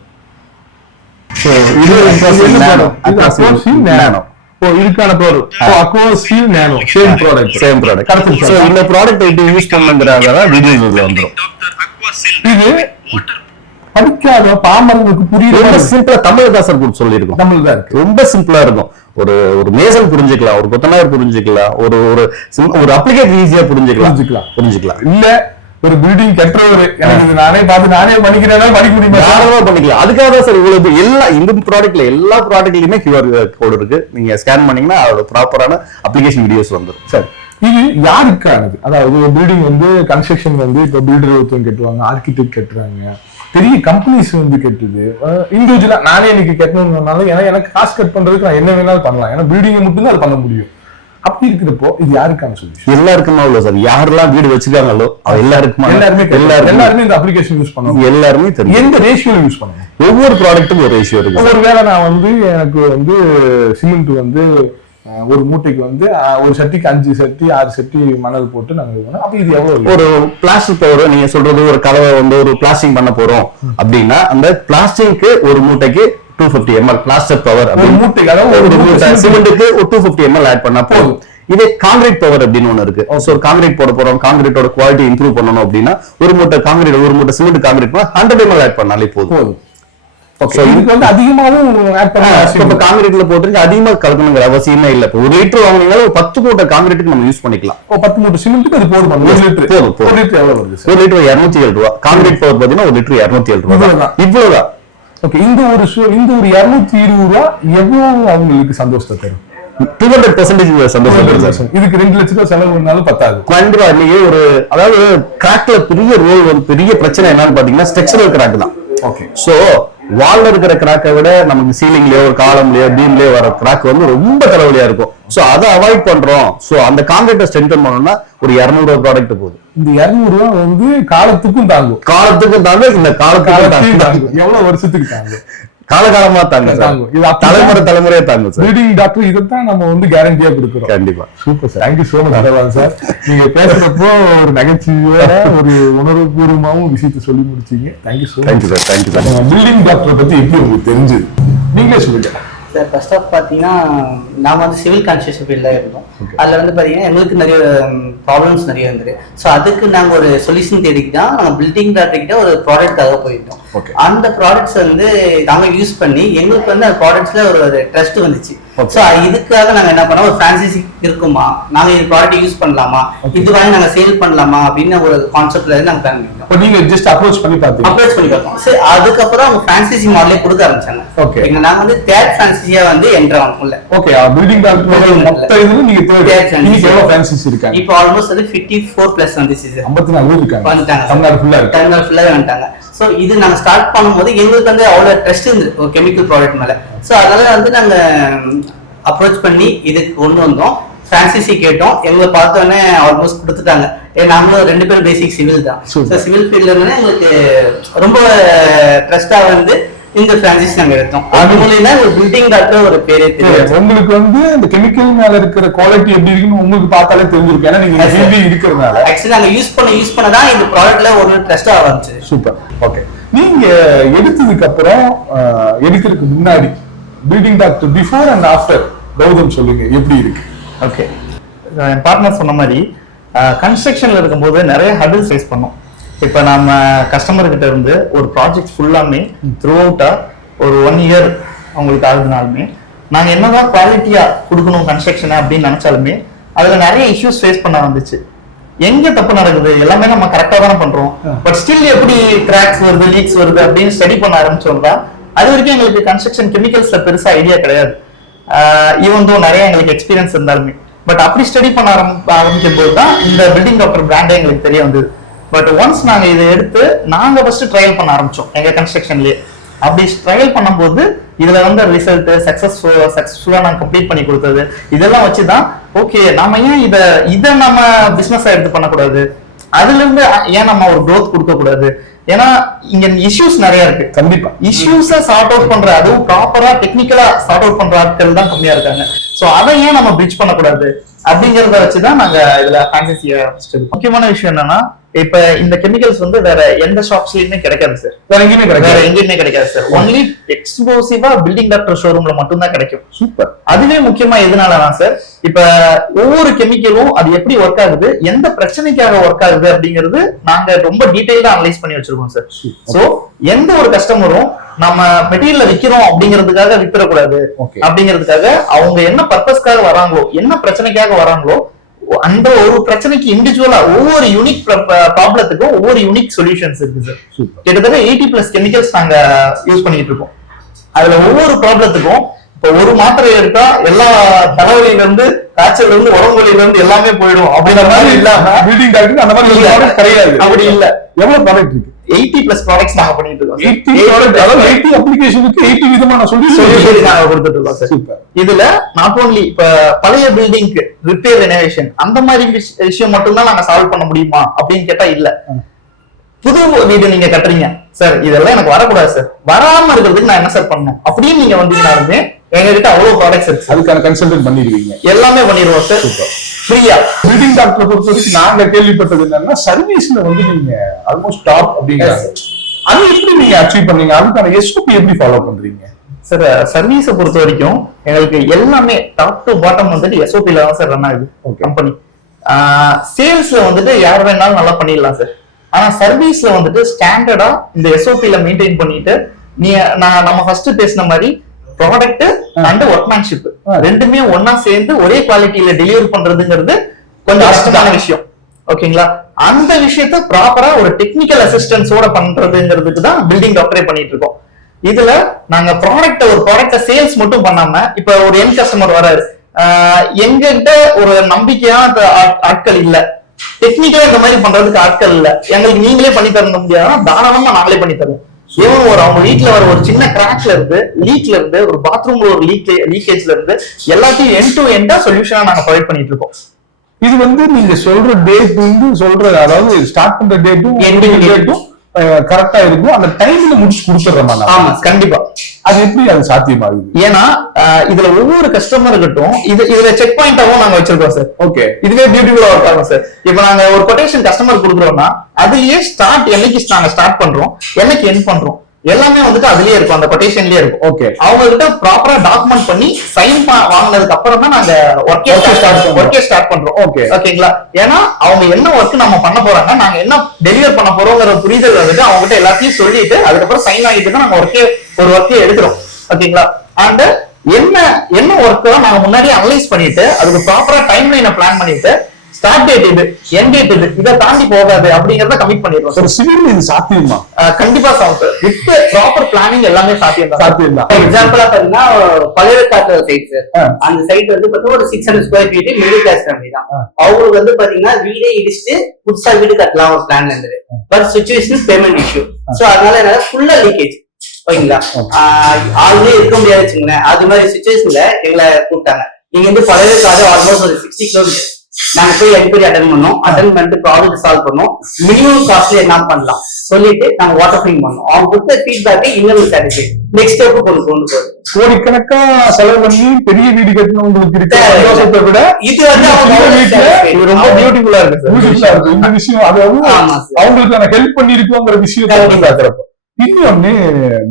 இதுக்கான பேரு அக்வாசீல் நானோ, சேம் ப்ராடக்ட். சோ இந்த ப்ராடக்ட் எப்படி யூஸ் பண்ணனும்ங்கறத வீடியோஸ்ல வந்துரும். இது படிக்காத பாமரனுக்கு புரியுற சிம்பிளா தமிழ்ல தான் சார் சொல்லிருக்கோம். தமிழ்ல தான் இருக்கு, ரொம்ப சிம்பிளா இருக்கும். ஒரு மேசன் புரிஞ்சுக்கலாம், ஒரு கொத்தனார் புரிஞ்சுக்கலாம், ஒரு அப்ளிகேட்டர் ஈஸியா புரிஞ்சுக்கலாம். இல்ல ஒரு பில்டிங் கட்டுறவர் எனக்கு நானே பார்த்து நானே பண்ணிக்கிறேன், படிக்க முடியுமா? பண்ணிக்கலாம். அதுக்காக தான் சார் இவ்வளவு எல்லா இந்த ப்ராடக்ட்ல எல்லா ப்ராடக்ட்லயுமே QR கோட் இருக்கு. நீங்க ஸ்கேன் பண்ணீங்கன்னா அதோட ப்ராப்பரான அப்ளிகேஷன் வீடியோஸ் வந்துடும் சார். இது யாருக்கானது? அதாவது ஒரு பில்டிங் வந்து கன்ஸ்ட்ரக்ஷன் வந்து இப்ப பில்டர் ஒருத்தவங்க கட்டுவாங்க, ஆர்கிடெக்ட் கட்டுறாங்க, பெரிய கம்பெனிஸ் வந்து கட்டுது. இண்டிவிஜுவலா நானே இன்னைக்கு கட்டணும்னாலும் ஏன்னா எனக்கு காசு கட் பண்றதுக்கு நான் என்ன வேணாலும் பண்ணலாம், ஏன்னா பில்டிங்கை மட்டும்தான் அது பண்ண முடியும். அப்படி இருக்கிறப்போ இது யாருக்கான சொல்யூஷன்? எல்லாருக்குமா உள்ள சார். யாரெல்லாம் வீடு வச்சிருக்காங்களோ எல்லாருமே இந்த அப்ளிகேஷன் யூஸ் பண்ணுவாங்க. எல்லாருமே தெரியும் எந்த ரேஷியோல யூஸ் பண்ணுவாங்க. ஒவ்வொரு ப்ராடக்ட்டுக்கும் ஒரு ரேஷியோ இருக்கு. ஒருவேளை நான் வந்து எனக்கு வந்து சிமெண்ட் வந்து ஒரு மூட்டைக்கு வந்து ஒரு சட்டிக்கு 5 சட்டி 6 சட்டி மணல் போட்டு நாங்க அப்ப இது எவ்வளவு? ஒரு பிளாஸ்டிக் பவர் நீங்க சொல்றது ஒரு கலவை வந்து ஒரு பிளாஸ்டிக் பண்ண போறோம் அப்படின்னா அந்த பிளாஸ்டிக்கு ஒரு மூட்டைக்கு 250 ml பிளாஸ்டிக் பவர். ஒரு மூட்டைக்கு, அதாவது ஒரு மூட்டை சிமெண்ட்டுக்கு 250 ml ஆட் பண்ணா போதும். இதே காங்கிரீட் பவர் அப்படின்னு ஒண்ணு இருக்கு. ஸோ காங்கிரீட் போட போறோம், காங்கிரீட்டோட குவாலிட்டி இம்ப்ரூவ் பண்ணணும் அப்படின்னா ஒரு மூட்டை காங்கிரீட், ஒரு மூட்டை சிமெண்ட் காங்கிரீட் 100 ml ஆட் பண்ணாலே போதும். ஓகே, இதுக்கு வந்து அதிகமாவும் ஆட் பண்ண இப்ப காங்கிரீட்ல போட்டுருக்கு அதிகமா கலக்கணுங்கிற அவசியமே இல்ல. இப்போ 1 லிட்டர் வாங்குனீங்கன்னா 10 மூட்டை காங்கிரீட்டுக்கு நம்ம யூஸ் பண்ணிக்கலாம். 10 மூட்டை சிமெண்ட்டுக்கு அது போதும். 1 லிட்டர் போதும். 1 லிட்டர் எவ்வளவு வருது சார்? 1 லிட்டர் 207 ரூபாய். காங்கிரீட் பவர் பாத்தீங்கன்னா 1 லிட்டர் 207 ரூபாய். இவ்வளவுதான். ஓகே, இந்த ஒரு 220 ரூபாய் எவ்வளவு அவங்களுக்கு சந்தோஷத்தை தரும்? 200% சந்தோஷம். இதுக்கு 2 லட்சம் ரூபாய் செலவு பண்ணாலும் பத்தாது. கண்டிப்பா இன்னைக்கு ஒரு அதாவது கிராக்ல பெரிய ரோல் பெரிய பிரச்சனை என்னன்னு பாத்தீங்கன்னா ஸ்ட்ரக்சரல் கிராக் தான். ஓகே, சோ வால்ல இருக்கிற கிராக்கை விட நமக்கு சீலிங்லயோ ஒரு காலம்லயோ பீம்லயோ வர கிராக் வந்து ரொம்ப தலைவலியா இருக்கும். சோ அதை அவாய்ட் பண்றோம். சோ அந்த காங்கிரீட்டை ஸ்ட்ரென்தன் பண்ணணும்னா ஒரு 200 ரூபாய் ப்ராடக்ட் போகுது. இந்த 200 ரூபாய் வந்து காலத்துக்கும் தாங்கும். இந்த காலத்துக்கும் தாங்கும். எவ்வளவு வருஷத்துக்கு தாங்கும்? காலகாலமா தாங்க, தலைமுறையா தாங்க சார். பில்டிங் டாக்டர் இதைத்தான் நம்ம வந்து கேரண்டியா கொடுக்குறோம். கண்டிப்பா. Super sir, thank you so much Atharvan sir. நீங்க பேசுறப்போ ஒரு நகைச்சுவையோட ஒரு உணர்வுபூர்வமாவும் விஷயத்தை சொல்லி முடிச்சீங்க. Thank you so much sir. Thank you sir. Building டாக்டரை பத்தி எப்படி உங்களுக்கு தெரிஞ்சது நீங்களே சொல்லுங்க சார். ஃபர்ஸ்ட் ஆஃப் பார்த்தீங்கன்னா நாங்கள் வந்து சிவில் கான்ஸ்ட்ரக்ஷன் ஃபீல்டில் இருந்தோம். அதில் வந்து பார்த்தீங்கன்னா எங்களுக்கு நிறைய ப்ராப்ளம்ஸ் நிறைய இருந்தது. ஸோ அதுக்கு நாங்கள் ஒரு சொல்யூஷன் தேடிக்கிட்டா நாங்கள் பில்டிங் டாக்டர்கிட்ட ஒரு ப்ராடக்டாக போயிருந்தோம். அந்த ப்ராடக்ட்ஸ் வந்து நாங்கள் யூஸ் பண்ணி எங்களுக்கு வந்து அந்த ப்ராடக்ட்ஸில் ஒரு ட்ரஸ்ட் வந்துச்சு. ஸோ இதுக்காக நாங்கள் என்ன பண்ணோம், ஒரு ஃப்ரான்சைசி இருக்குமா, நாங்கள் இந்த ப்ராடக்ட் யூஸ் பண்ணலாமா, இது வாங்கி நாங்கள் சேல் பண்ணலாமா அப்படின்னு ஒரு கான்செப்ட்ல இருந்து நாங்கள் பிளான் பண்ணிட்டோம். இப்போ நீங்க ஜஸ்ட் அப்ரோச் பண்ணி பார்த்தோம். சரி, அதுக்கப்புறம் அவங்க ஃப்ரான்சைசி மாடலே கொடுக்க ஆரம்பிச்சாங்க. ஓகே, நாங்கள் வந்து தேர்ட் ஃப்ரான்சைசியா வந்து என்ட்ரு ஆகல. ஓகே, பில்டிங் டாக்டர் மொத்த இதுல நீங்க தேர்ட் இன்னைக்கு எவ்வளவு ஃப்ரான்சைசி இருக்காங்க? இப்போ ஆல்மோஸ்ட் வந்து 54+ வந்துச்சு சார். 54 இருக்காங்க. வந்துட்டாங்க, தமிழ்நாடு ஃபுல்லா இருக்கு. தமிழ்நாடு ஃபுல்லாவே வந்துட்டாங்க. ஸோ இது நாங்கள் ஸ்டார்ட் பண்ணும்போது எங்களுக்கு வந்து அவ்வளோ ட்ரஸ்ட் இருந்தது ஒரு கெமிக்கல் ப்ராடக்ட் மேலே. ஸோ அதனால வந்து நாங்கள் அப்ரோச் பண்ணி இதுக்கு கொண்டு வந்தோம். ஃப்ரான்சைசி கேட்டோம், எங்களை பார்த்தோன்னே ஆல்மோஸ்ட் கொடுத்துட்டாங்க. நாங்களும் 2 பேரும் பேசிக் சிவில் தான். ஸோ சிவில் ஃபீல்ட்ல இருந்தா எங்களுக்கு ரொம்ப ட்ரஸ்டா வந்து இந்த ஃப்ரான்சைசி நாங்க எடுத்தோம். அது மூலமா ஒரு பில்டிங் டாக்டர் ஒரு பேரே தெரியும். உங்களுக்கு வந்து இந்த கெமிக்கல் மேல இருக்கிற குவாலிட்டி எப்படி இருக்குன்னு உங்களுக்கு பார்த்தாலே தெரிஞ்சிருக்கும். ஏன்னா நீங்க ஹெவி இருக்கிறதுனால ஆக்சுவலி நாங்க யூஸ் பண்ண தான் இந்த ப்ராடக்ட்ல ஒரு ட்ரஸ்டா வந்துச்சு. சூப்பர். ஓகே, நீங்க எடுத்ததுக்கு அப்புறம் எடுக்கிறதுக்கு முன்னாடி building doctor before and after Gautam சொல்லுங்க எப்படி இருக்கு? ஓகே, என் பார்ட்னர் சொன்ன மாதிரி கன்ஸ்ட்ரக்ஷன்ல இருக்கும்போது நிறைய ஹர்டில்ஸ் ஃபேஸ் பண்ணோம். இப்போ நம்ம கஸ்டமர் கிட்ட இருந்து ஒரு ப்ராஜெக்ட் ஃபுல்லாமே த்ரூ அவுட்டா ஒரு 1 இயர் அவங்களுக்கு ஆகுதுனாலுமே நாங்கள் என்னதான் குவாலிட்டியா கொடுக்கணும் கன்ஸ்ட்ரக்ஷனை அப்படின்னு நினைச்சாலுமே அதுல நிறைய இஷ்யூஸ் ஃபேஸ் பண்ண வந்துச்சு. எங்க தப்பு நடக்குது, எல்லாமே நம்ம கரெக்டா தானே பண்றோம், பட் ஸ்டில் எப்படி கிராக்ஸ் வருது, லீக்ஸ் வருது அப்படின்னு ஸ்டடி பண்ண ஆரம்பிச்சோம்னா அது வரைக்கும் எங்களுக்கு கன்ஸ்ட்ரக்ஷன் கெமிக்கல்ஸ்ல பெருசா ஐடியா கிடையாது. ஈவன் தோ நிறைய எங்களுக்கு எக்ஸ்பீரியன்ஸ் இருந்தாலுமே பட் அப்படி ஸ்டடி பண்ண ஆரம்பிக்கும் போது தான் இந்த பில்டிங் டாக்டர் பிராண்டே எங்களுக்கு தெரிய வந்தது. பட் ஒன்ஸ் நாங்க இதை எடுத்து நாங்க ஃபர்ஸ்ட் ட்ரையல் பண்ண ஆரம்பிச்சோம் எங்க கன்ஸ்ட்ரக்ஷன்லயே. அப்படி ட்ரையல் பண்ணும்போது இதுல வந்து ரிசல்ட் சக்சஸ்ஃபுல்லா நாங்க கம்ப்ளீட் பண்ணி கொடுத்தது இதெல்லாம் வச்சுதான் ஓகே நாம ஏன் இதை நம்ம பிசினஸா எடுத்து பண்ணக்கூடாது, அதுல இருந்து ஏன் நம்ம ஒரு growth கொடுக்க கூடாது. ஏன்னா இங்க இஷ்யூஸ் நிறைய இருக்கு. கண்டிப்பா இஷ்யூஸை சார்ட் அவுட் பண்ற, அதுவும் ப்ராப்பரா டெக்னிக்கலா சார்ட் அவுட் பண்ற ஆட்கள் தான் கம்மியா இருக்காங்க. சோ அதை ஏன் நம்ம பிரிட்ஜ் பண்ணக்கூடாது அப்படிங்கறத வச்சுதான் நாங்க இதுல ஃப்ரான்சைசியை முக்கியமான விஷயம் என்னன்னா இப்ப இந்த கெமிக்கல்ஸ் வந்து வேற எந்த ஷாப்ஸ்லயுமே கிடைக்காது சார். வேற எங்கேயுமே கிடைக்காது சார். ஒன்லி எக்ஸ்க்ளூசிவா பில்டிங் டாக்டர் ஷோரூம்ல மட்டும்தான் கிடைக்கும். சூப்பர். அதுவே முக்கியமா எதனாலனா சார் இப்ப ஒவ்வொரு கெமிக்கலும் அது எப்படி ஒர்க் ஆகுது, எந்த பிரச்சனைக்காக ஒர்க் ஆகுது அப்படிங்கிறது நாங்க ரொம்ப டீடைலா அனலைஸ் பண்ணி வச்சிருக்கோம் சார். சோ எந்த ஒரு கஸ்டமரும் நம்ம மெட்டீரியல் விக்கிறோம் அப்படிங்கிறதுக்காக வித்துறக்கூடாது. அப்படிங்கிறதுக்காக அவங்க என்ன பர்பஸ்க்காக வராங்களோ, என்ன பிரச்சனைக்காக வராங்களோ அந்த ஒரு பிரச்சனைக்கு இண்டிவிஜுவலா ஒவ்வொரு யூனிக் ப்ராப்ளத்துக்கும் ஒவ்வொரு யூனிக் சொல்யூஷன்ஸ் இருக்கு சார். கிட்டத்தட்ட 80+ கெமிக்கல்ஸ் நாங்க யூஸ் பண்ணிட்டு இருக்கோம். அதுல ஒவ்வொரு ப்ராப்ளத்துக்கும் இப்ப ஒரு மாத்திரை எடுத்தா எல்லா தலைவலியில இருந்து காய்ச்சல் இருந்து உடம்பு வலியில இருந்து எல்லாமே போயிடும் அப்படிங்கிற மாதிரி இல்லாம பில்டிங் டாக்டர் அந்த மாதிரி கிடையாது. அப்படி இல்ல. எவ்வளவு ப்ராடக்ட் இருக்கு? 80+ ப்ராடக்ட்ஸ் நாங்க பண்ணிட்டு இருக்கோம். 80 அப்ளிகேஷனுக்கு 80 விதமான சொல்யூஷன் நாங்க கொடுத்துட்டு இருக்கோம் சார். இதுல நாட் ஓன்லி இப்ப பழைய பில்டிங்க்கு ரிப்பேர் ரெனோவேஷன் அந்த மாதிரி விஷயம் மட்டும் தான் நாங்க சால்வ் பண்ண முடியுமா அப்படின்னு கேட்டா இல்ல. புது வீடு நீங்க கட்டுறீங்க சார், இதெல்லாம் எனக்கு வரக்கூடாது சார், வராம இருக்கிறதுக்கு நான் என்ன சார் பண்ணணும் அப்படின்னு நீங்க வந்தீங்கன்னாலுமே எங்க கிட்ட அவ்வளவு ப்ராடக்ட்ஸ் இருக்கு. அதுக்கான கன்சல்டன்ட் பண்ணிடுவீங்க, எல்லாமே பண்ணிடுவோம் சார் ஃப்ரீயா. பில்டிங் டாக்டர் பொறுத்த வரைக்கும் நாங்க கேள்விப்பட்டது என்னன்னா சர்வீஸ்ல வந்து நீங்க ஆல்மோஸ்ட் டாப் அப்படிங்கிறாங்க. அது எப்படி நீங்க அச்சீவ் பண்ணீங்க, அதுக்கான SOP எப்படி ஃபாலோ பண்றீங்க சார் சர்வீஸை பொறுத்த வரைக்கும் எங்களுக்கு எல்லாமே டாப் டு பாட்டம் வந்துட்டு எஸ்ஓபில தான் சார் ரன் ஆகுது கம்பெனி. சேல்ஸ்ல வந்துட்டு யார் வேணாலும் நல்லா பண்ணிடலாம் சார். ஆனா சர்வீஸ்ல வந்துட்டு ஸ்டாண்டர்டா இந்த எஸ்ஓபில மெயின்டைன் பண்ணிட்டு நம்ம ஃபர்ஸ்ட் பேசின மாதிரி ப்ராடக்ட் அண்ட் ஒர்க்மேன்ஷிப் ரெண்டுமே ஒன்னா சேர்ந்து ஒரே குவாலிட்டியில டெலிவரி பண்றதுங்கிறது கொஞ்சம் கஷ்டமான விஷயம். ஓகேங்களா? அந்த விஷயத்த ப்ராப்பரா ஒரு டெக்னிக்கல் அசிஸ்டன்ஸோட பண்றதுங்கிறதுக்கு தான் பில்டிங் டாக்டரே பண்ணிட்டு இருக்கோம். இதுல நாங்க ஒரு ப்ராடக்ட சேல்ஸ் மட்டும் பண்ணாம, இப்ப ஒரு எண்ட் கஸ்டமர் வராரு, எங்கிட்ட ஒரு நம்பிக்கையான ஆட்கள் இல்ல, டெக்னிக்கலா இந்த மாதிரி பண்றதுக்கு ஆட்கள் இல்ல, எங்களுக்கு நீங்களே பண்ணி தர முடியாதுன்னா தாராளமா நாங்களே பண்ணி தருவோம். இவங்க அவங்க வீட்டுல வர ஒரு சின்ன கிராக்ல இருந்து, லீக்ல இருந்து, ஒரு பாத்ரூம்ல ஒரு லீக்கேஜ்ல இருந்து எல்லாத்தையும் எண்ட் டு எண்டா சொல்யூஷனா நாங்க ப்ரொவைட் பண்ணிட்டு இருக்கோம். இது வந்து நீங்க சொல்ற டேட் அதாவது ஸ்டார்ட் பண்ற டேட்டும் எண்டிங் டேட்டும் கரெக்டா இருக்கும். அந்த டைம்ல முடிச்சு கொடுத்துறோமா? ஆமா, கண்டிப்பா. அது எப்படி அது சாத்தியமாகுது? ஏன்னா இதுல ஒவ்வொரு கஸ்டமர்கிட்டும் இதுல செக் பாயிண்டாவும் நாங்க வச்சிருக்கோம் சார். ஓகே, இதுவே பியூட்டிஃபுல்லா ஒர்க் ஆகும் சார். இப்ப நாங்க ஒரு கொட்டேஷன் கஸ்டமர் கொடுக்குறோம்னா அதுலயே என்னைக்கு நாங்க ஸ்டார்ட் பண்றோம், என்னைக்கு எண்ட் பண்றோம் எல்லாமே வந்துட்டு அதுலயே இருக்கும், அந்த கொட்டேஷன்லயே இருக்கும். ஓகே, அவங்க கிட்ட ப்ராப்பரா டாக்குமெண்ட் பண்ணி சைன் வாங்கினதுக்கு அப்புறம் தான் நாங்க ஒர்க்கே ஸ்டார்ட் பண்றோம். ஓகேங்களா? ஏன்னா அவங்க என்ன ஒர்க் நம்ம பண்ண போறாங்க, நாங்க என்ன டெலிவர் பண்ண போறோங்கிற புரிதல் வந்துட்டு அவங்க கிட்ட எல்லாத்தையும் சொல்லிட்டு அதுக்கப்புறம் சைன் வாங்கிட்டு தான் நாங்க ஒரு ஒர்க்கே எடுக்கிறோம். ஓகேங்களா? அண்ட் என்ன ஒர்க் நாங்க முன்னாடியே அனலைஸ் பண்ணிட்டு அதுக்கு ப்ராப்பரா டைம் லைனை பிளான் பண்ணிட்டு ஸ்டார்ட் டேட் இது, எண்ட் டேட் இது, இதை தாண்டி போகாது அப்படிங்கறத கமிட் பண்ணிடுவோம். ஒரு சிவில் இது சாத்தியமா? கண்டிப்பா சார். வித் ப்ராப்பர் பிளானிங் எல்லாமே சாத்தியம் தான். எக்ஸாம்பிளா பாத்தீங்கன்னா பழையக்காட்டு சைட் சார், அந்த சைட் வந்து பாத்தீங்கன்னா ஒரு 600 square feet middle class family தான். அவங்களுக்கு வந்து பாத்தீங்கன்னா வீடே இடிச்சுட்டு புதுசா வீடு கட்டலாம் ஒரு பிளான் இருந்தது. But situation payment issue, so அதனால என்ன ஃபுல்லா லீக்கேஜ். ஓகேங்களா? ஆளுமே இருக்க முடியாது வச்சுங்களேன். அது மாதிரி சிச்சுவேஷன்ல எங்களை கூப்பிட்டாங்க. இங்க இருந்து பழையக்காடு ஆல்மோஸ்ட் ஒரு 60 கிலோமீட்டர். நாங்க போய் என்கொயரி அட்டன் பண்ணோம். அட்டன் பண்ணிட்டு ப்ராப்ளம் சால்வ் பண்ணோம். மினிமம் காஸ்ட்ல என்ன பண்ணலாம் சொல்லிட்டு நாங்க வாட்டர் ஃபைன் பண்ணோம். அவங்க கொடுத்த ஃபீட்பேக் இன்னும் சாட்டிஸ்ஃபை. நெக்ஸ்ட் ஸ்டெப் கொண்டு போகுது. கோடிக்கணக்கா செலவு பண்ணி பெரிய வீடு கட்டணவங்களுக்கு இருக்க சந்தோஷத்தை விட இது வந்து அவங்க வீட்டுல ரொம்ப பியூட்டிஃபுல்லா இருக்கு. இந்த விஷயம் அது அவங்களுக்கு நான் ஹெல்ப் பண்ணி இருக்கோங்கிற விஷயத்தை பாக்குறப்ப. இன்னொன்னு,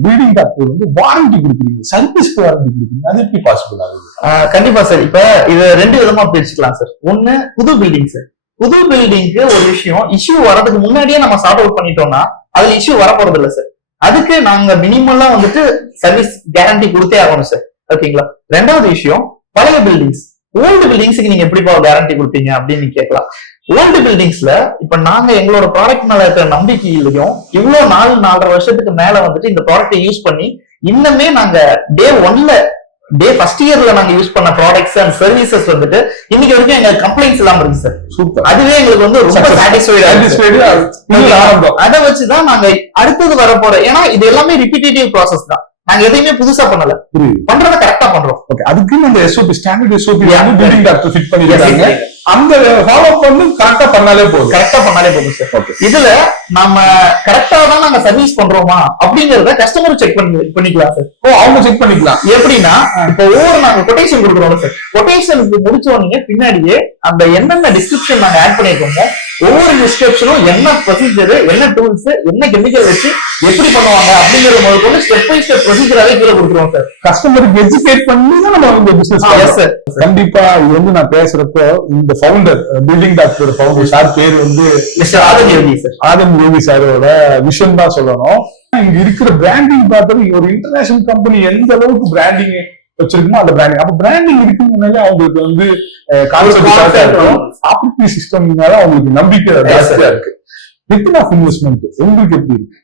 பில்டிங் டாக்டர் வந்து வாரண்டி கொடுக்குறீங்க, சர்வீஸ்க்கு வாரண்டி கொடுக்குறீங்க, அது எப்படி பாசிபிள் ஆகுது? கண்டிப்பா சார். இப்ப இது ரெண்டு விதமா பிரிச்சுக்கலாம் சார். ஒண்ணு புது பில்டிங் சார். புது பில்டிங்க்கு ஒரு விஷயம் இஷ்யூ வரதுக்கு முன்னாடியே நம்ம சார்ட் அவுட் பண்ணிட்டோம்னா அதுல இஷ்யூ வரப்போறது இல்ல சார். அதுக்கு நாங்க மினிமம்லாம் வந்துட்டு சர்வீஸ் கேரண்டி கொடுத்தே ஆகணும் சார். ஓகேங்களா? ரெண்டாவது விஷயம், பழைய பில்டிங்ஸ். ஓல்டு பில்டிங்ஸ்க்கு நீங்க எப்படிப்பா கேரண்டி கொடுப்பீங்க அப்படின்னு கேட்கலாம். ஓல்டு பில்டிங்ஸ்ல இப்ப நாங்க எங்களோட ப்ராடக்ட் மேல இருக்கிற நம்பிக்கையிலையும் இவ்வளவு 4.5 வருஷத்துக்கு மேல வந்துட்டு இந்த ப்ராடக்ட்டை யூஸ் பண்ணி இன்னுமே நாங்க டே ஃபர்ஸ்ட் இயர்ல நாங்க யூஸ் பண்ண ப்ராடக்ட்ஸ் அண்ட் சர்வீசஸ் வந்துட்டு இன்னைக்கு வரைக்கும் எங்களுக்கு கம்ப்ளைண்ட்ஸ் இல்லாம இருக்கு சார். சூப்பர். அதுவே எங்களுக்கு வந்து ரொம்ப சாட்டிஸ்ஃபைடு. அதை வச்சுதான் நாங்க அடுத்தது வரப்போற, ஏன்னா இது எல்லாமே ரிப்பீட்டேட்டிவ் ப்ராசஸ் தான். நாங்க எதையுமே புதுசா பண்ணல, பண்றத கரெக்டா பண்றோம். அதுக்குன்னு அந்த SOP standard SOP building doctor fit பண்ணிருக்காங்க. அந்த ஃபாலோ பண்ணி கரெக்டா பண்ணாலே போதும் சார். இதுல நம்ம கரெக்டா தான் நாங்க சர்வீஸ் பண்றோமா அப்படிங்கறத கஸ்டமர் செக் பண்ணிக்கலாம் சார். அவங்க செக் பண்ணிக்கலாம். எப்படின்னா இப்ப ஒவ்வொரு நாங்க கொட்டேஷன் கொடுக்குறோம் சார். கொட்டேஷனுக்கு முடிச்ச உடனே பின்னாடியே அந்த என்னென்ன டிஸ்கிரிப்ஷன் நாங்க ஆட் பண்ணிருக்கோமோ ஒவ்வொரு டிஸ்கிரிப்ஷனும் என்ன ப்ரொசீஜர், என்ன டூல்ஸ், என்ன கெமிக்கல் வச்சு எப்படி பண்ணுவாங்க அப்படிங்கிற முதல்ல ஸ்டெப் பை ஸ்டெப் ப்ரொசீஜராவே கீழே கொடுக்குறோம் சார். கஸ்டமருக்கு எஜுகேட் பண்ணி தான் நம்ம இந்த பிசினஸ். கண்டிப்பா இது வந்து நான் பேசுறப்போ இந்த founder, building doctor founder sir பேர் வந்து மிஸ்டர் ஆதம் யோகி சார். ஆதம் யோகி சாரோட விஷன் தான் சொல்லணும். இங்க இருக்கிற பிராண்டிங் பார்த்தது ஒரு இன்டர்நேஷனல் கம்பெனி எந்த அளவுக்கு பிராண்டிங் வச்சிருக்குமோ அந்த பிராண்டிங். அப்ப பிராண்டிங் இருக்குனாலே அவங்களுக்கு வந்து ஆப்ரேட்டிங் சிஸ்டம் மேல அவங்களுக்கு நம்பிக்கை ஜாஸ்தியா இருக்கு. ரிட்டர்ன் ஆஃப் இன்வெஸ்ட்மெண்ட் உங்களுக்கு எப்படி இருக்கு?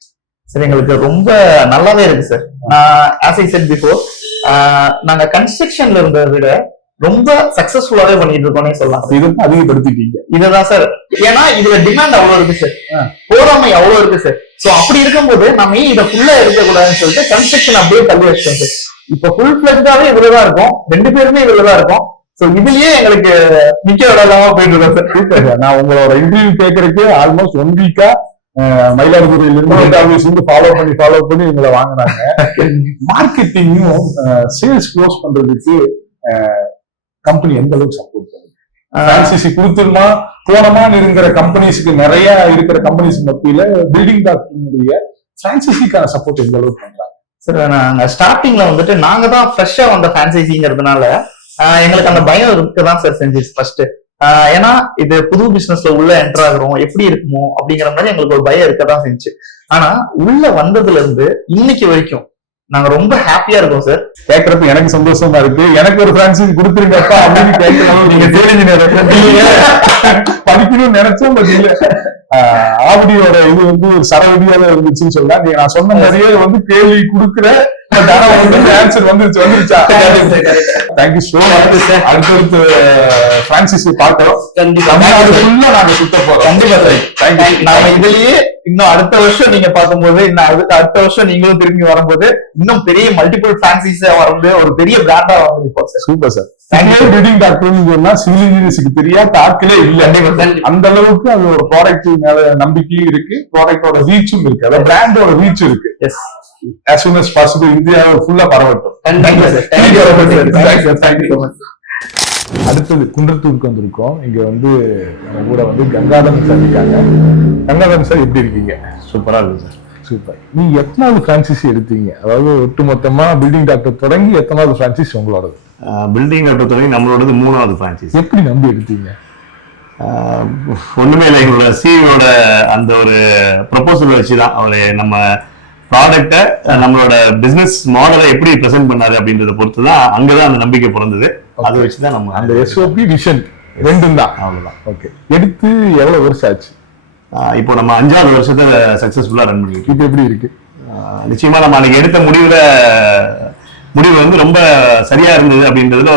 சார் எங்களுக்கு ரொம்ப நல்லாவே இருக்கு sir. As I said before, நாங்க கன்ஸ்ட்ரக்ஷன்ல இருந்ததை விட ரொம்ப சக்சஸ்ஃபுல்லாவே பண்ணிட்டு இருக்கோம்னே சொல்லலாம். இது அதிகப்படுத்திட்டீங்க. இதுதான் சார். ஏன்னா இதுல டிமாண்ட் அவ்வளவு இருக்கு சார், போராமை அவ்வளவு இருக்கு சார். சோ அப்படி இருக்கும்போது நம்ம இதை ஃபுல்லா இருக்கக்கூடாதுன்னு சொல்லிட்டு கன்ஸ்ட்ரக்ஷன் அப்படியே தள்ளி வச்சிட்டோம் சார். இப்ப ஃபுல் பிளட்ஜாவே இதுலதான் இருக்கும், 2 பேருமே இதுலதான் இருக்கும். சோ இதுலயே எங்களுக்கு நிக்க விடாம போயிட்டு இருக்கோம் சார். நான் உங்களோட இன்டர்வியூ கேட்கறதுக்கு ஆல்மோஸ்ட் 1 வீக்கா மயிலாடுதுறையில இருந்து ஃபாலோ பண்ணி எங்களை வாங்கினாங்க. மார்க்கெட்டிங்கும் சேல்ஸ் க்ளோஸ் பண்றதுக்கு கம்பெனி எந்த அளவுக்கு சப்போர்ட் பண்ணுது? பிரான்சைசி கொடுத்துமா போனமான்னு இருக்கிற கம்பெனிஸ்க்கு, நிறைய இருக்கிற கம்பெனிஸ் மத்தியில பில்டிங் டாக்டருடைய பிரான்சைசிக்கான சப்போர்ட் எந்த அளவுக்கு பண்றாங்க? சார் நாங்க ஸ்டார்டிங்ல வந்துட்டு நாங்க தான் ஃப்ரெஷ்ஷா வந்த ஃபிரான்சைசிங்கிறதுனால எங்களுக்கு அந்த பயம் இருக்குதான் சார் செஞ்சிச்சு ஃபர்ஸ்ட். ஏன்னா இது புது பிசினஸ்ல உள்ள என்டர் ஆகுறோம், எப்படி இருக்குமோ அப்படிங்கிற மாதிரி எங்களுக்கு ஒரு பயம் இருக்கதான் செஞ்சு. ஆனா உள்ள வந்ததுல இருந்து இன்னைக்கு வரைக்கும் நாங்க ரொம்ப ஹாப்பியா இருக்கோம் சார். கேட்கறப்ப எனக்கு சந்தோஷமா இருக்கு. எனக்கு ஒரு பிரான்சைஸ் கொடுத்துருங்கப்பா அப்படின்னு கேட்கலாம். நீங்க படிக்கணும்னு நினைச்சோம், பட் இல்ல ஆவடியோட இது வந்து ஒரு சரவடியா தான் இருந்துச்சுன்னு சொல்லலாம். நீங்க நான் சொன்ன மாதிரியே வந்து கேள்வி கொடுக்குற ஆன்சர் வந்துருச்சா? Thank you so much. அடுத்தடுத்து பிரான்சைஸ் பார்க்கிறோம். கண்டிப்பா நாங்க சுத்த போறோம். கண்டிப்பா சார். தேங்க்யூ. நாம இதுலயே இன்னும் அடுத்த வருஷம் நீங்க பார்க்கும்போது, இன்னும் அடுத்த வருஷம் நீங்களும் திரும்பி வரும்போது இன்னும் பெரிய மல்டிபிள் பிரான்சைஸா வந்து ஒரு பெரிய பிராண்டா வந்து சார். Super sir. பில்டிங் டாக்டர்னு சொன்னா சிவில் இன்ஜினியர்ஸ்க்கு தெரியாத ஆட்களே இல்ல. அந்த அளவுக்கு அது ஒரு ப்ராடக்ட் மேல நம்பிக்கையும் இருக்கு, ப்ராடக்டோட ரீச்சும் இருக்கு, அதாவது பிராண்டோட ரீச் இருக்கு. as soon as possible இந்தியாவை ஃபுல்லா பரவட்டும். அடுத்தது குன்றத்தூருக்கு வந்திருக்கோம். இங்க வந்து நம்ம கூட வந்து கங்காதரன் சார் இருக்காங்க. கங்காதரன் சார் எப்படி இருக்கீங்க? சூப்பரா இருக்கு சார். சூப்பர். நீங்க எத்தனாவது பிரான்சைசி எடுத்தீங்க? அதாவது ஒட்டு மொத்தமா பில்டிங் டாக்டர் தொடங்கி எத்தனாவது பிரான்சைசி உங்களோடது? பில்டிங் டாக்டர் தொடங்கி நம்மளோடது 3வது பிரான்சைஸ். எப்படி நம்பி எடுத்தீங்க? ஒண்ணுமே இல்லை, எங்களோட சிஇஓட அந்த ஒரு ப்ரொபோசல் வச்சுதான் அவரு நம்ம ப்ராடக்டை நம்மளோட பிசினஸ் மாடலை எப்படி பிரசென்ட் பண்ணாரு அப்படின்றத பொறுத்துதான் அங்கதான் அந்த நம்பிக்கை பிறந்தது. அதை வச்சுதான் நம்ம அந்த எஸ்ஓபி விஷன் ரெண்டும் தான். அவ்வளவுதான். ஓகே. எடுத்து எவ்வளவு வருஷம் ஆச்சு? இப்போ நம்ம 5வது வருஷத்தை சக்சஸ்ஃபுல்லா ரன் பண்ணிட்டு. இது எப்படி இருக்கு? நிச்சயமா நம்ம அன்னைக்கு எடுத்த முடிவு வந்து ரொம்ப சரியா இருந்தது அப்படின்றதுல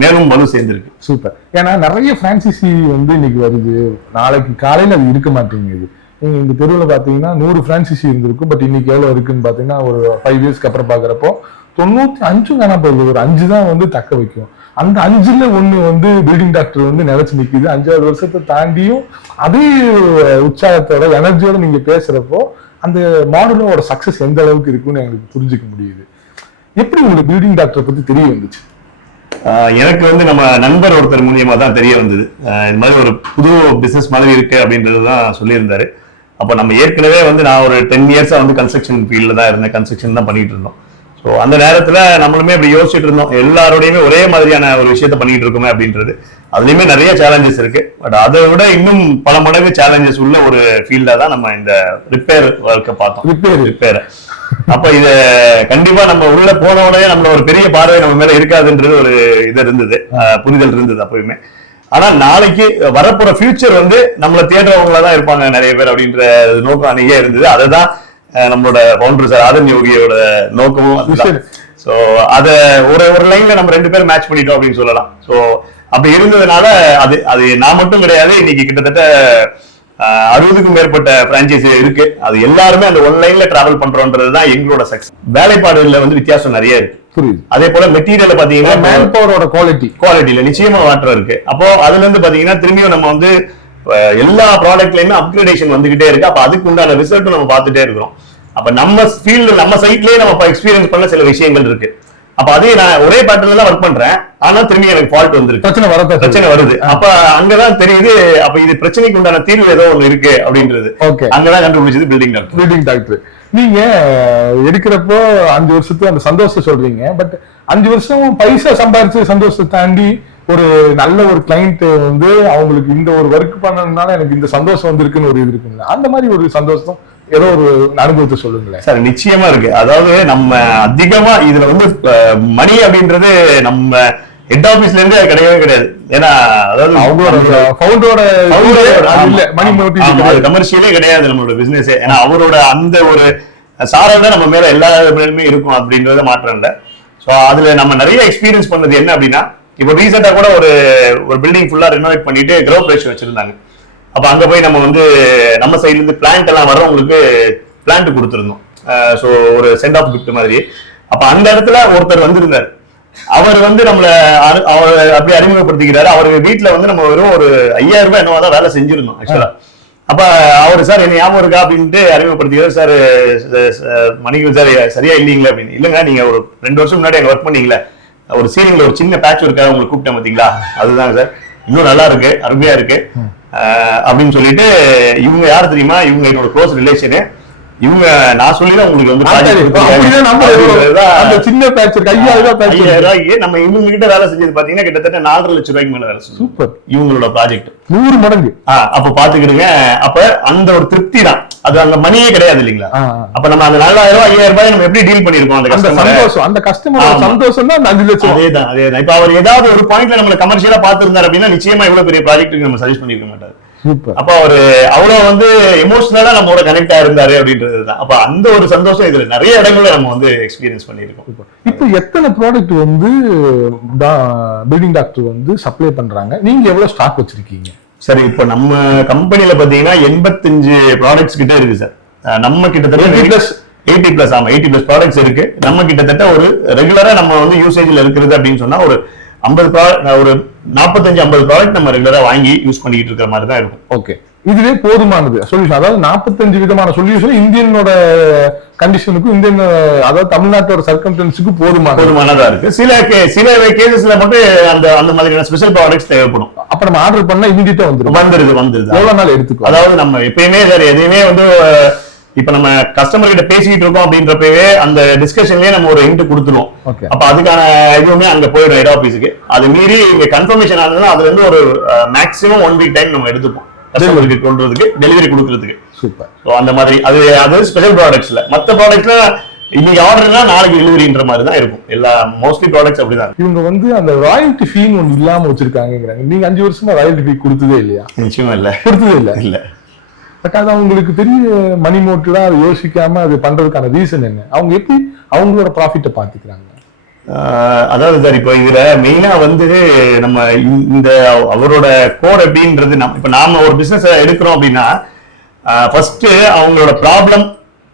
மேலும் வலு சேர்ந்திருக்கு. சூப்பர். ஏன்னா நிறைய பிரான்சைசி வந்து இன்னைக்கு வருது, நாளைக்கு காலையில அது இருக்க மாட்டேங்குது. நீங்க இந்த தெருவில் பாத்தீங்கன்னா 100 பிரான்சைசி இருந்திருக்கும், பட் இன்னைக்கு எவ்வளவு இருக்குன்னு பாத்தீங்கன்னா ஒரு 5 இயர்ஸ்க்கு அப்புறம் பாக்குறப்போ 95 காணா போகுது. ஒரு 5 தான் வந்து தக்க வைக்கும். அந்த 5ல 1 வந்து பில்டிங் டாக்டர் வந்து நிலைச்சு நிக்குது. 5வது வருஷத்தை தாண்டியும் அதே உற்சாகத்தோட எனர்ஜியோட நீங்க பேசுறப்போ அந்த மாடலோட சக்சஸ் எந்த அளவுக்கு இருக்குன்னு எங்களுக்கு புரிஞ்சுக்க முடியுது. எப்படி உங்களுக்கு பில்டிங் டாக்டர் பத்தி தெரிய வந்துச்சு? எனக்கு வந்து நம்ம நண்பர் ஒருத்தர் மூலியமா தான் தெரிய வந்தது. இது மாதிரி ஒரு புது பிசினஸ் மாதிரி இருக்கு அப்படின்றது தான் சொல்லியிருந்தாரு. அப்போ நம்ம ஏற்கனவே வந்து நான் ஒரு 10 இயர்ஸா வந்து கன்ஸ்ட்ரக்ஷன் ஃபீல்டில் தான் இருந்தேன், கன்ஸ்ட்ரக்ஷன் தான் பண்ணிட்டு இருந்தோம். ஸோ அந்த நேரத்தில் நம்மளுமே இப்படி யோசிச்சுட்டு இருந்தோம், எல்லாரோடையுமே ஒரே மாதிரியான ஒரு விஷயத்த பண்ணிட்டு இருக்கோமே அப்படின்றது. அதுலயுமே நிறைய சேலஞ்சஸ் இருக்கு, பட் அதை விட இன்னும் பல மடங்கு சேலஞ்சஸ் உள்ள ஒரு ஃபீல்டா தான் நம்ம இந்த ரிப்பேர் ஒர்க்கை பார்த்தோம். ரிப்பேர் அப்ப இத கண்டிப்பா நம்ம உள்ள போன உடனே நம்மள ஒரு பெரிய பார்வை நம்ம மேல இருக்காதுன்றது ஒரு இது இருந்தது, புரிதல் இருந்தது அப்பயுமே. ஆனா நாளைக்கு வரப்போற ஃபியூச்சர் வந்து நம்மள தேடுறவங்களா தான் இருப்பாங்க நிறைய பேர் அப்படின்ற நோக்கம் அன்னைக்கே இருந்தது. அதுதான் நம்மளோட பவுண்டர் சார் ஆதன் யோகியோட நோக்கமும் அதுதான். சோ அத ஒரு லைன்ல நம்ம 2 பேரும் மேட்ச் பண்ணிட்டோம் அப்படின்னு சொல்லலாம். சோ அப்படி இருந்ததுனால அது நான் மட்டும் கிடையாது, இன்னைக்கு கிட்டத்தட்ட 60க்கும் மேற்பட்ட பிரான்சைசி இருக்கு. அது எல்லாருமே அந்த ஒன் லைன்ல டிராவல் பண்றோம்ன்றதுதான் எங்களோட சக்சஸ். வேலைப்பாடுல வந்து வித்தியாசம் நிறைய இருக்கு. அதே போல மெட்டீரியல் பாத்தீங்கன்னா மேன் பவரோட குவாலிட்டியில நிச்சயமா மாற்றம் இருக்கு. அப்போ அதுல இருந்து பாத்தீங்கன்னா திரும்பியும் நம்ம வந்து எல்லா ப்ராடக்ட்லயுமே அப்கிரேடேஷன் வந்துகிட்டே இருக்கு. அப்ப அதுக்கு உண்டான ரிசல்ட் நம்ம பார்த்துட்டே இருக்கிறோம். அப்ப நம்ம ஃபீல்டு நம்ம சைட்லயே நம்ம எக்ஸ்பீரியன்ஸ் பண்ண சில விஷயங்கள் இருக்கு. அப்ப அதே நான் ஒரே பேட்டர்ன்ல தான் ஒர்க் பண்றேன், ஆனா திரும்பி எனக்கு ஃபால்ட் வந்துருக்கு, பிரச்சனை வருது. அப்ப அங்கதான் தெரியுது, அப்ப இது பிரச்சனைக்கு உண்டான தீர்வு ஏதோ ஒண்ணு இருக்கு அப்படின்றது. அங்கதான் கண்டுபிடிச்சது பில்டிங் டாக்டர். நீங்க எடுக்கிறப்போ 5 வருஷத்துக்கு அந்த சந்தோஷம் சொல்றீங்க, பட் 5 வருஷம் பைசா சம்பாதிச்சு சந்தோஷத்தை தாண்டி ஒரு நல்ல ஒரு கிளைண்ட் வந்து அவங்களுக்கு இந்த ஒரு ஒர்க் பண்ணணும்னால எனக்கு இந்த சந்தோஷம் வந்திருக்குன்னு ஒரு இது இருக்குங்களா? அந்த மாதிரி ஒரு சந்தோஷம் ஏதோ ஒரு அனுபவத்தை சொல்லுங்களேன் சார். நிச்சயமா இருக்கு. அதாவது நம்ம அதிகமா இதுல வந்து மணி அப்படின்றது நம்ம ஹெட் ஆபீஸ்ல இருந்து கிடையவே கிடையாது. ஏன்னா அதாவது கமர்ஷியலே கிடையாது நம்மளோட பிசினஸ். ஏன்னா அவரோட அந்த ஒரு சாரல் தான் நம்ம மேல எல்லா பேருமே இருக்கும் அப்படின்றத மாற்றம் இல்லை. ஸோ அதுல நம்ம நிறைய எக்ஸ்பீரியன்ஸ் பண்ணது என்ன அப்படின்னா, இப்போ ரீசெண்டா கூட ஒரு பில்டிங் ஃபுல்லா ரெனோவேட் பண்ணிட்டு க்ரோ பிரேஷ் வச்சிருந்தாங்க. அப்ப அங்க போய் நம்ம வந்து நம்ம சைட்ல இருந்து பிளான்ட் எல்லாம் வர்றவங்களுக்கு பிளான்ட் கொடுத்துருந்தோம். ஸோ ஒரு சென்ட் ஆஃப் கிஃப்ட் மாதிரி. அப்ப அந்த இடத்துல ஒருத்தர் வந்திருந்தார். அவர் வந்து நம்மள அவர் அப்படி அறிமுகப்படுத்திக்கிறாரு. அவர் வீட்டுல வந்து நம்ம வெறும் ஒரு 5000 ரூபாய் என்னவோ தான் வேலை செஞ்சிருந்தோம் ஆக்சுவலா. அப்ப அவரு சார் என்ன ஞாபகம் இருக்கா அப்படின்ட்டு அறிமுகப்படுத்திக்கிறார். சார் மணிக்கு சார் சரியா இல்லீங்களா அப்படின்னு. இல்லைங்க, நீங்க ஒரு 2 வருஷம் முன்னாடி அங்க ஒர்க் பண்ணீங்களே, ஒரு சீலிங்ல ஒரு சின்ன பேட்ச் ஒர்க்காக உங்களுக்கு கூப்பிட்டேன் பாத்தீங்களா, அதுதாங்க சார், இன்னும் நல்லா இருக்கு, அருமையா இருக்கு அப்படின்னு சொல்லிட்டு, இவங்க யாரு தெரியுமா, இவங்க என்னோட க்ளோஸ் ரிலேஷனு. இவங்க நான் சொல்லிதான் உங்களுக்கு வந்து project அப்படிதான் நம்ம அப்படின்றதுதான் அந்த சின்ன பேட்ச் இருக்கு 5000 ரூபாய் பேட்ச் 5000 ரூபாய்க்கு நம்ம இவங்க கிட்ட வேலை செஞ்சது பாத்தீங்கன்னா கிட்டத்தட்ட 4.5 லட்சம் ரூபாய்க்கு மேல வேலை செஞ்சோம். சூப்பர். இவங்களோட ப்ராஜெக்ட் 100 மடங்கு. அப்ப பாத்துக்கிடுங்க. அப்ப அந்த ஒரு திருப்தி தான், அது அங்க மணியே கிடையாது இல்லைங்களா. அப்ப நம்ம அந்த 4000 ரூபாய் 5000 ரூபாய் நம்ம எப்படி டீல் பண்ணிருக்கோம் அந்த சந்தோஷம், அந்த கஸ்டமர் சந்தோஷம் தான் 5 லட்சம். அதேதான். இப்ப அவர் ஏதாவது ஒரு பாயிண்ட்ல நம்மள கமர்ஷியலா பாத்துருந்தாரு அப்படின்னா நிச்சயமா இவ்வளவு பெரிய ப்ராஜெக்ட்டுக்கு நம்ம சஜஸ்ட் பண்ணிருக்க மாட்டாரு. அப்ப அவரு அவ்வளவு வந்து எமோஷனலா நம்மளோட கனெக்ட் ஆயிருந்தாரு அப்படின்றதுதான். அப்ப அந்த ஒரு சந்தோஷம் இதுல நிறைய இடங்கள்ல நம்ம வந்து எக்ஸ்பீரியன்ஸ் பண்ணிருக்கோம். இப்போ எத்தனை ப்ராடக்ட் வந்து பில்டிங் டாக்டர் வந்து சப்ளை பண்றாங்க, நீங்க எவ்வளவு ஸ்டாக் வச்சிருக்கீங்க? சரி, இப்ப நம்ம கம்பெனில பாத்தீங்கன்னா 85 ப்ராடக்ட்ஸ் கிட்ட இருக்கு சார். நம்ம கிட்டத்தட்ட 80+ ப்ராடக்ட்ஸ் இருக்கு. நம்ம கிட்டத்தட்ட ஒரு ரெகுலரா நம்ம வந்து யூசேஜ்ல இருக்கிறது அப்படின்னு சொன்னா ஒரு 45-50 ப்ராடக்ட் நம்ம ரெகுலரா வாங்கி யூஸ் பண்ணிட்டு இருக்கிற மாதிரி தான் இருக்கும். ஓகே, இதுவே போதுமானது சொல்யூஷன். அதாவது 45 விதமான சொல்யூஷன் இந்தியனோட கண்டிஷனுக்கும் இந்தியன், அதாவது தமிழ்நாட்டோட சர்க்கம்ஸ்டன்ஸுக்கு போதுமானதா இருக்கு. சில கேசஸ்ல மட்டும் அந்த மாதிரியான ஸ்பெஷல் ப்ராடக்ட்ஸ் தேவைப்படும். அப்ப நம்ம ஆர்டர் பண்ணா இமிடியேட்டா வந்துருது. எவ்வளவு நாள் எடுத்துக்கும்? அதாவது நம்ம எப்பயுமே சார் எதையுமே வந்து இப்ப நம்ம கஸ்டமர் கிட்ட பேசிட்டு இருக்கோம் அப்படின்றப்பவே அந்த டிஸ்கஷன்லயே நம்ம ஒரு ஹிண்ட் கொடுத்துருவோம். அப்ப அதுக்கான எதுவுமே அங்க போயிடும் ஹெட் ஆபீஸுக்கு. அது மீறி இங்க கன்ஃபர்மேஷன் ஆனதுன்னா அதுல இருந்து ஒரு மேக்ஸிமம் 1 வீக் டைம் நம்ம எடுத்துப்போம் கஸ்டமருக்கு கொண்டுறதுக்கு, டெலிவரி கொடுக்கறதுக்கு. சூப்பர். அந்த மாதிரி அது ஸ்பெஷல் ப்ராடக்ட்ஸ்ல. மத்த ப்ராடக்ட்ஸ்ல இன்னைக்கு ஆர்டர்னா நாளைக்கு டெலிவரின்ற மாதிரி தான் இருக்கும். எல்லா மோஸ்ட்லி ப்ராடக்ட்ஸ் அப்படிதான். இவங்க வந்து அந்த ராயல்டி ஃபீன்னு ஒன்று இல்லாம வச்சிருக்காங்க. நீங்க 5 வருஷமா ராயல்டி ஃபீ கொடுத்ததே இல்லையா? நிச்சயமா இல்ல, கொடுத்ததே இல்ல. பட் அது அவங்களுக்கு பெரிய மணி மோட்டிவா அதை யோசிக்காம அது பண்றதுக்கான ரீசன் என்ன? அவங்க எப்படி அவங்களோட ப்ராஃபிட்டை பாத்துக்கிறாங்க? அதாவது சார் இப்ப இதுல மெயினா வந்து நம்ம இந்த அவரோட கோட் அப்படின்றது இப்ப நாம ஒரு பிசினஸ் எடுக்கிறோம் அப்படின்னா ஃபர்ஸ்ட் அவங்களோட ப்ராப்ளம்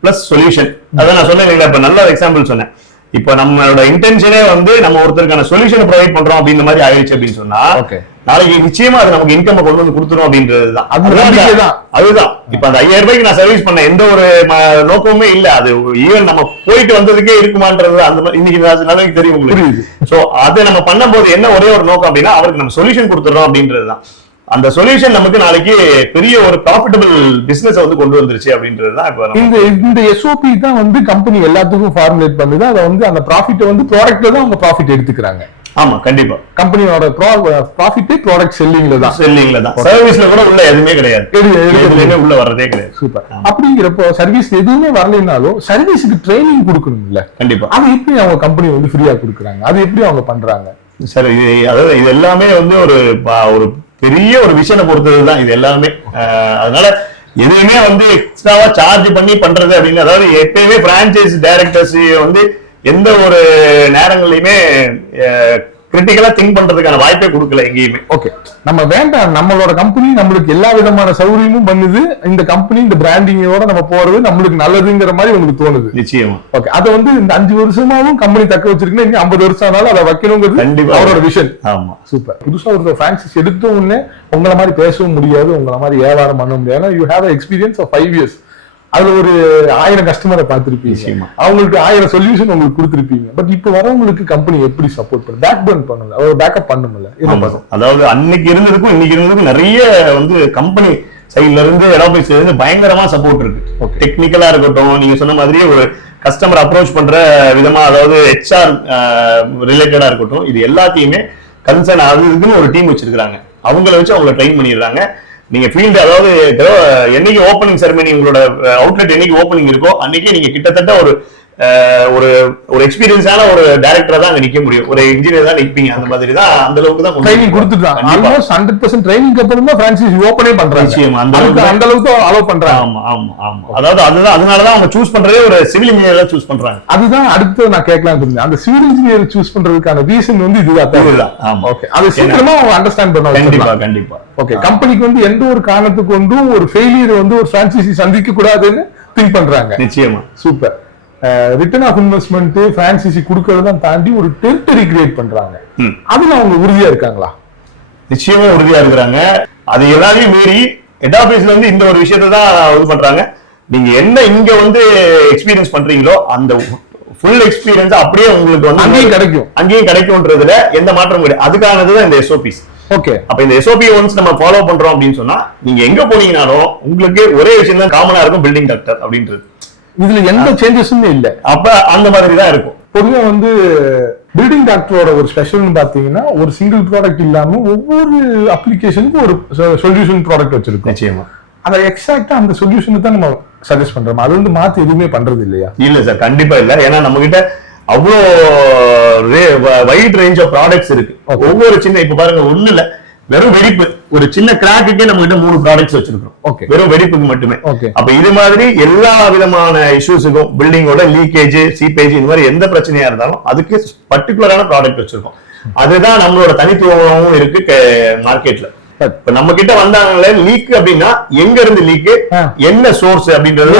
பிளஸ் சொல்யூஷன். அதான் நான் சொன்னேன் இல்லைங்களா, இப்ப நல்ல எக்ஸாம்பிள் சொன்னேன். இப்ப நம்மளோட இன்டென்ஷனே வந்து நம்ம ஒருத்தருக்கான சொல்யூஷன் ப்ரொவைட் பண்றோம் அப்படின்ற மாதிரி ஆயிடுச்சு அப்படின்னு சொன்னா நாளைக்கு நிச்சயமா அது நமக்கு இன்கம் கொண்டு வந்து கொடுத்துரும் அப்படின்றதுதான். அதுதான் இப்ப அந்த 5000 ரூபாய்க்கு நான் சர்வீஸ் பண்ண எந்த ஒரு நோக்கமுமே இல்ல. அது ஈவன் நம்ம போயிட்டு வந்ததுக்கே இருக்குமான்றது அந்த மாதிரி இன்னைக்கு நிலைமைக்கு தெரியும் உங்களுக்கு. சோ அதை நம்ம பண்ணும்போது என்ன ஒரே ஒரு நோக்கம் அப்படின்னா அவருக்கு நம்ம சொல்யூஷன் கொடுத்துறோம் அப்படின்றதுதான். அந்த சொல்யூஷன் நமக்கு நாளைக்கு பெரிய ஒரு ப்ராஃபிட்டபிள் பிசினஸ் வந்து கொண்டு வந்துருச்சு அப்படின்றதுதான். இப்ப இந்த எஸ்ஓபி தான் வந்து கம்பெனி எல்லாத்துக்கும் ஃபார்முலேட் பண்ணுது. அதை வந்து அந்த ப்ராஃபிட்டை வந்து ப்ராடக்ட்ல தான் அவங்க ப்ராஃபிட் எடுத்துக்கிறாங்க. ஆமா, கண்டிப்பா. கம்பெனியோட ப்ராஃபிட்டே ப்ராடக்ட் செல்லிங்ல தான். சர்வீஸ்ல கூட உள்ள எதுவுமே கிடையாது, எதுவுமே உள்ள வர்றதே கிடையாது. சூப்பர். அப்படிங்கிறப்போ சர்வீஸ் எதுவுமே வரலைனாலும் சர்வீஸுக்கு ட்ரைனிங் கொடுக்கணும் இல்ல? கண்டிப்பா. அது எப்படி அவங்க கம்பெனி வந்து ஃப்ரீயா கொடுக்குறாங்க? அது எப்படி அவங்க பண்றாங்க? சார் அதாவது இது எல்லாமே வந்து ஒரு பெரிய ஒரு விஷயம் பொறுத்ததுதான் இது எல்லாமே. அதனால எதுவுமே வந்து எக்ஸ்ட்ராவா சார்ஜ் பண்ணி பண்றது அப்படின்னு, அதாவது எப்பயுமே பிரான்சைஸ் டைரக்டர்ஸ் வந்து எந்த ஒரு நேரங்களையுமே கிரிட்டிக்கலா திங்க் பண்றதுக்கான வாய்ப்பே கொடுக்கல எங்கேயுமே. ஓகே, நம்ம வேண்டாம், நம்மளோட கம்பெனி நம்மளுக்கு எல்லா விதமான சௌகரியமும் பண்ணுது, இந்த கம்பெனி இந்த பிராண்டிங்கோட நம்ம போறது நம்மளுக்கு நல்லதுங்கிற மாதிரி உங்களுக்கு தோணுது. நிச்சயமா. ஓகே, அதை வந்து இந்த 5 வருஷமாவும் கம்பெனி தக்க வச்சிருக்குன்னா இன்னும் 50 வருஷம் ஆனாலும் அதை வைக்கணுங்கிறது கண்டிப்பா அவரோட விஷன். ஆமா, சூப்பர். புதுசா ஒரு பிரான்சைஸ் எடுத்த உடனே உங்களை மாதிரி பேசவும் முடியாது, உங்களை மாதிரி வியாபாரம் பண்ண முடியாது. You have experience of 5 years. அதுல ஒரு 1000 கஸ்டமரை பார்த்திருப்பீங்க, அவங்களுக்கு 1000 சொல்யூஷன் உங்களுக்கு கொடுத்திருப்பீங்க. பட் இப்ப வரவங்களுக்கு கம்பெனி எப்படி சப்போர்ட் பண்ணு, பேக்போன் பண்ணல, அவர் பேக்கப் பண்ணும்ல? அதாவது அன்னைக்கு இருந்ததுக்கும் இன்னைக்கு இருந்ததுக்கும் நிறைய வந்து கம்பெனி சைட்ல இருந்து எடாபீஸ்ல இருந்து பயங்கரமா சப்போர்ட் இருக்கு. டெக்னிக்கலா இருக்கட்டும், நீங்க சொன்ன மாதிரி ஒரு கஸ்டமர் அப்ரோச் பண்ற விதமா, அதாவது ஹெச்ஆர் ரிலேட்டடா இருக்கட்டும், இது எல்லாத்தையுமே கன்சர்ன் ஆகுதுன்னு ஒரு டீம் வச்சிருக்காங்க. அவங்கள வச்சு அவங்களை ட்ரெயின் பண்ணிடுறாங்க. நீங்க ஃபீல்டு, அதாவது என்னைக்கு ஓப்பனிங் செரமனி, உங்களோட அவுட்லெட் என்னைக்கு ஓப்பனிங் இருக்கோ அன்னைக்கு நீங்க கிட்டத்தட்ட ஒரு எக்ஸ்பீரியன்ஸான ஒரு டைரக்டரா தான் அங்க நிக்க முடியும், ஒரு இன்ஜினியர் தான் நிப்பீங்க. அந்த மாதிரி தான், அந்த அளவுக்கு தான் ட்ரைனிங் கொடுத்துட்டாங்க. ஆல்மோஸ்ட் 100% ட்ரைனிங்க்கு அப்புறம் தான் பிரான்சைஸ் ஓபனே பண்றாங்க. அந்த அளவுக்கு அலோவ் பண்றாங்க. ஆமா ஆமா ஆமா. அதாவது அதனால தான் அவங்க சூஸ் பண்றதே ஒரு சிவில் இன்ஜினியரா சூஸ் பண்றாங்க. அதுதான் அடுத்து நான் கேட்கலாம்னு இருந்தேன். அந்த சிவில் இன்ஜினியர் சூஸ் பண்றதுக்கான ரீசன் வந்து இதுதான். ஆமா, ஓகே. அது சீக்கிரமா அவங்க அண்டர்ஸ்டாண்ட் பண்ணுவாங்க. கண்டிப்பா கண்டிப்பா. ஓகே, கம்பெனிக்கு வந்து எந்த ஒரு காரணத்துக்கு கொண்டும் ஒரு ஃபெயிலியர் வந்து ஒரு பிரான்சைசி சந்திக்க கூடாதுன்னு திங்க் பண்றாங்க. நிச்சயமா. Super. Return of investment franchisee கொடுக்கறத தாண்டி ஒரு டெரிட்டரி கிரியேட் பண்றாங்க. அதுல அவங்க உறுதியா இருக்காங்களா? நிச்சயமா உறுதியா இருக்கிறாங்க. அது எல்லாரையும் மீறி ஹெட் ஆபீஸ்ல வந்து இந்த ஒரு விஷயத்தை தான் இது பண்றாங்க. நீங்க என்ன இங்க வந்து எக்ஸ்பீரியன்ஸ் பண்றீங்களோ அந்த ஃபுல் எக்ஸ்பீரியன்ஸ் அப்படியே உங்களுக்கு வந்து அங்கேயும் கிடைக்கும்ன்றதுல எந்த மாற்றமும் கிடையாது. அதுக்கானதுதான் இந்த எஸ்ஓபிஸ். ஓகே, அப்ப இந்த எஸ்ஓபி ஒன்ஸ் நம்ம ஃபாலோ பண்றோம் அப்படின்னு சொன்னா நீங்க எங்க போனீங்கனாலும் உங்களுக்கு ஒரே விஷயம் தான் காமனா இருக்கும், பில்டிங் டாக்டர் அப்படின்றது. இதுல எந்த சேஞ்சஸுமே இல்ல. அப்ப அந்த மாதிரி தான் இருக்கும். பொதுவா வந்து பில்டிங் டாக்டரோட ஒரு ஸ்பெஷல்னு பாத்தீங்கன்னா ஒரு சிங்கிள் ப்ராடக்ட் இல்லாம ஒவ்வொரு அப்ளிகேஷனுக்கும் ஒரு சொல்யூஷன் ப்ராடக்ட் வச்சிருக்கோம். நிச்சயமா அதை எக்ஸாக்டா அந்த சொல்யூஷனை தான் நம்ம சஜஸ்ட் பண்றோம். அது வந்து மாத்தி எதுவுமே பண்றது இல்லையா? இல்ல சார், கண்டிப்பா இல்ல. ஏன்னா நம்ம கிட்ட அவ்வளோ வைட் ரேஞ்ச் ஆஃப் ப்ராடக்ட்ஸ் இருக்கு. ஒவ்வொரு சின்ன இப்ப பாருங்க ஒண்ணு இல்ல, வெறும் வெடிப்பு ஒரு சின்ன கிராக்குக்கே நம்ம கிட்ட 3 ப்ராடக்ட்ஸ் வச்சிருக்கோம். ஓகே, வெறும் வெடிப்புக்கு மட்டுமே. ஓகே. அப்ப இது மாதிரி எல்லா விதமான இஷ்யூஸுக்கும் பில்டிங்கோட லீக்கேஜ், சீப்பேஜ் இந்த மாதிரி எந்த பிரச்சனையா இருந்தாலும் அதுக்கு பர்டிகுலரான ப்ராடக்ட் வச்சிருக்கோம். அதுதான் நம்மளோட தனித்துவமும் இருக்கு மார்க்கெட்ல. இப்ப நம்ம கிட்ட வந்தாங்களே லீக் அப்படின்னா எங்க இருந்து லீக், என்ன சோர்ஸ் அப்படின்றது,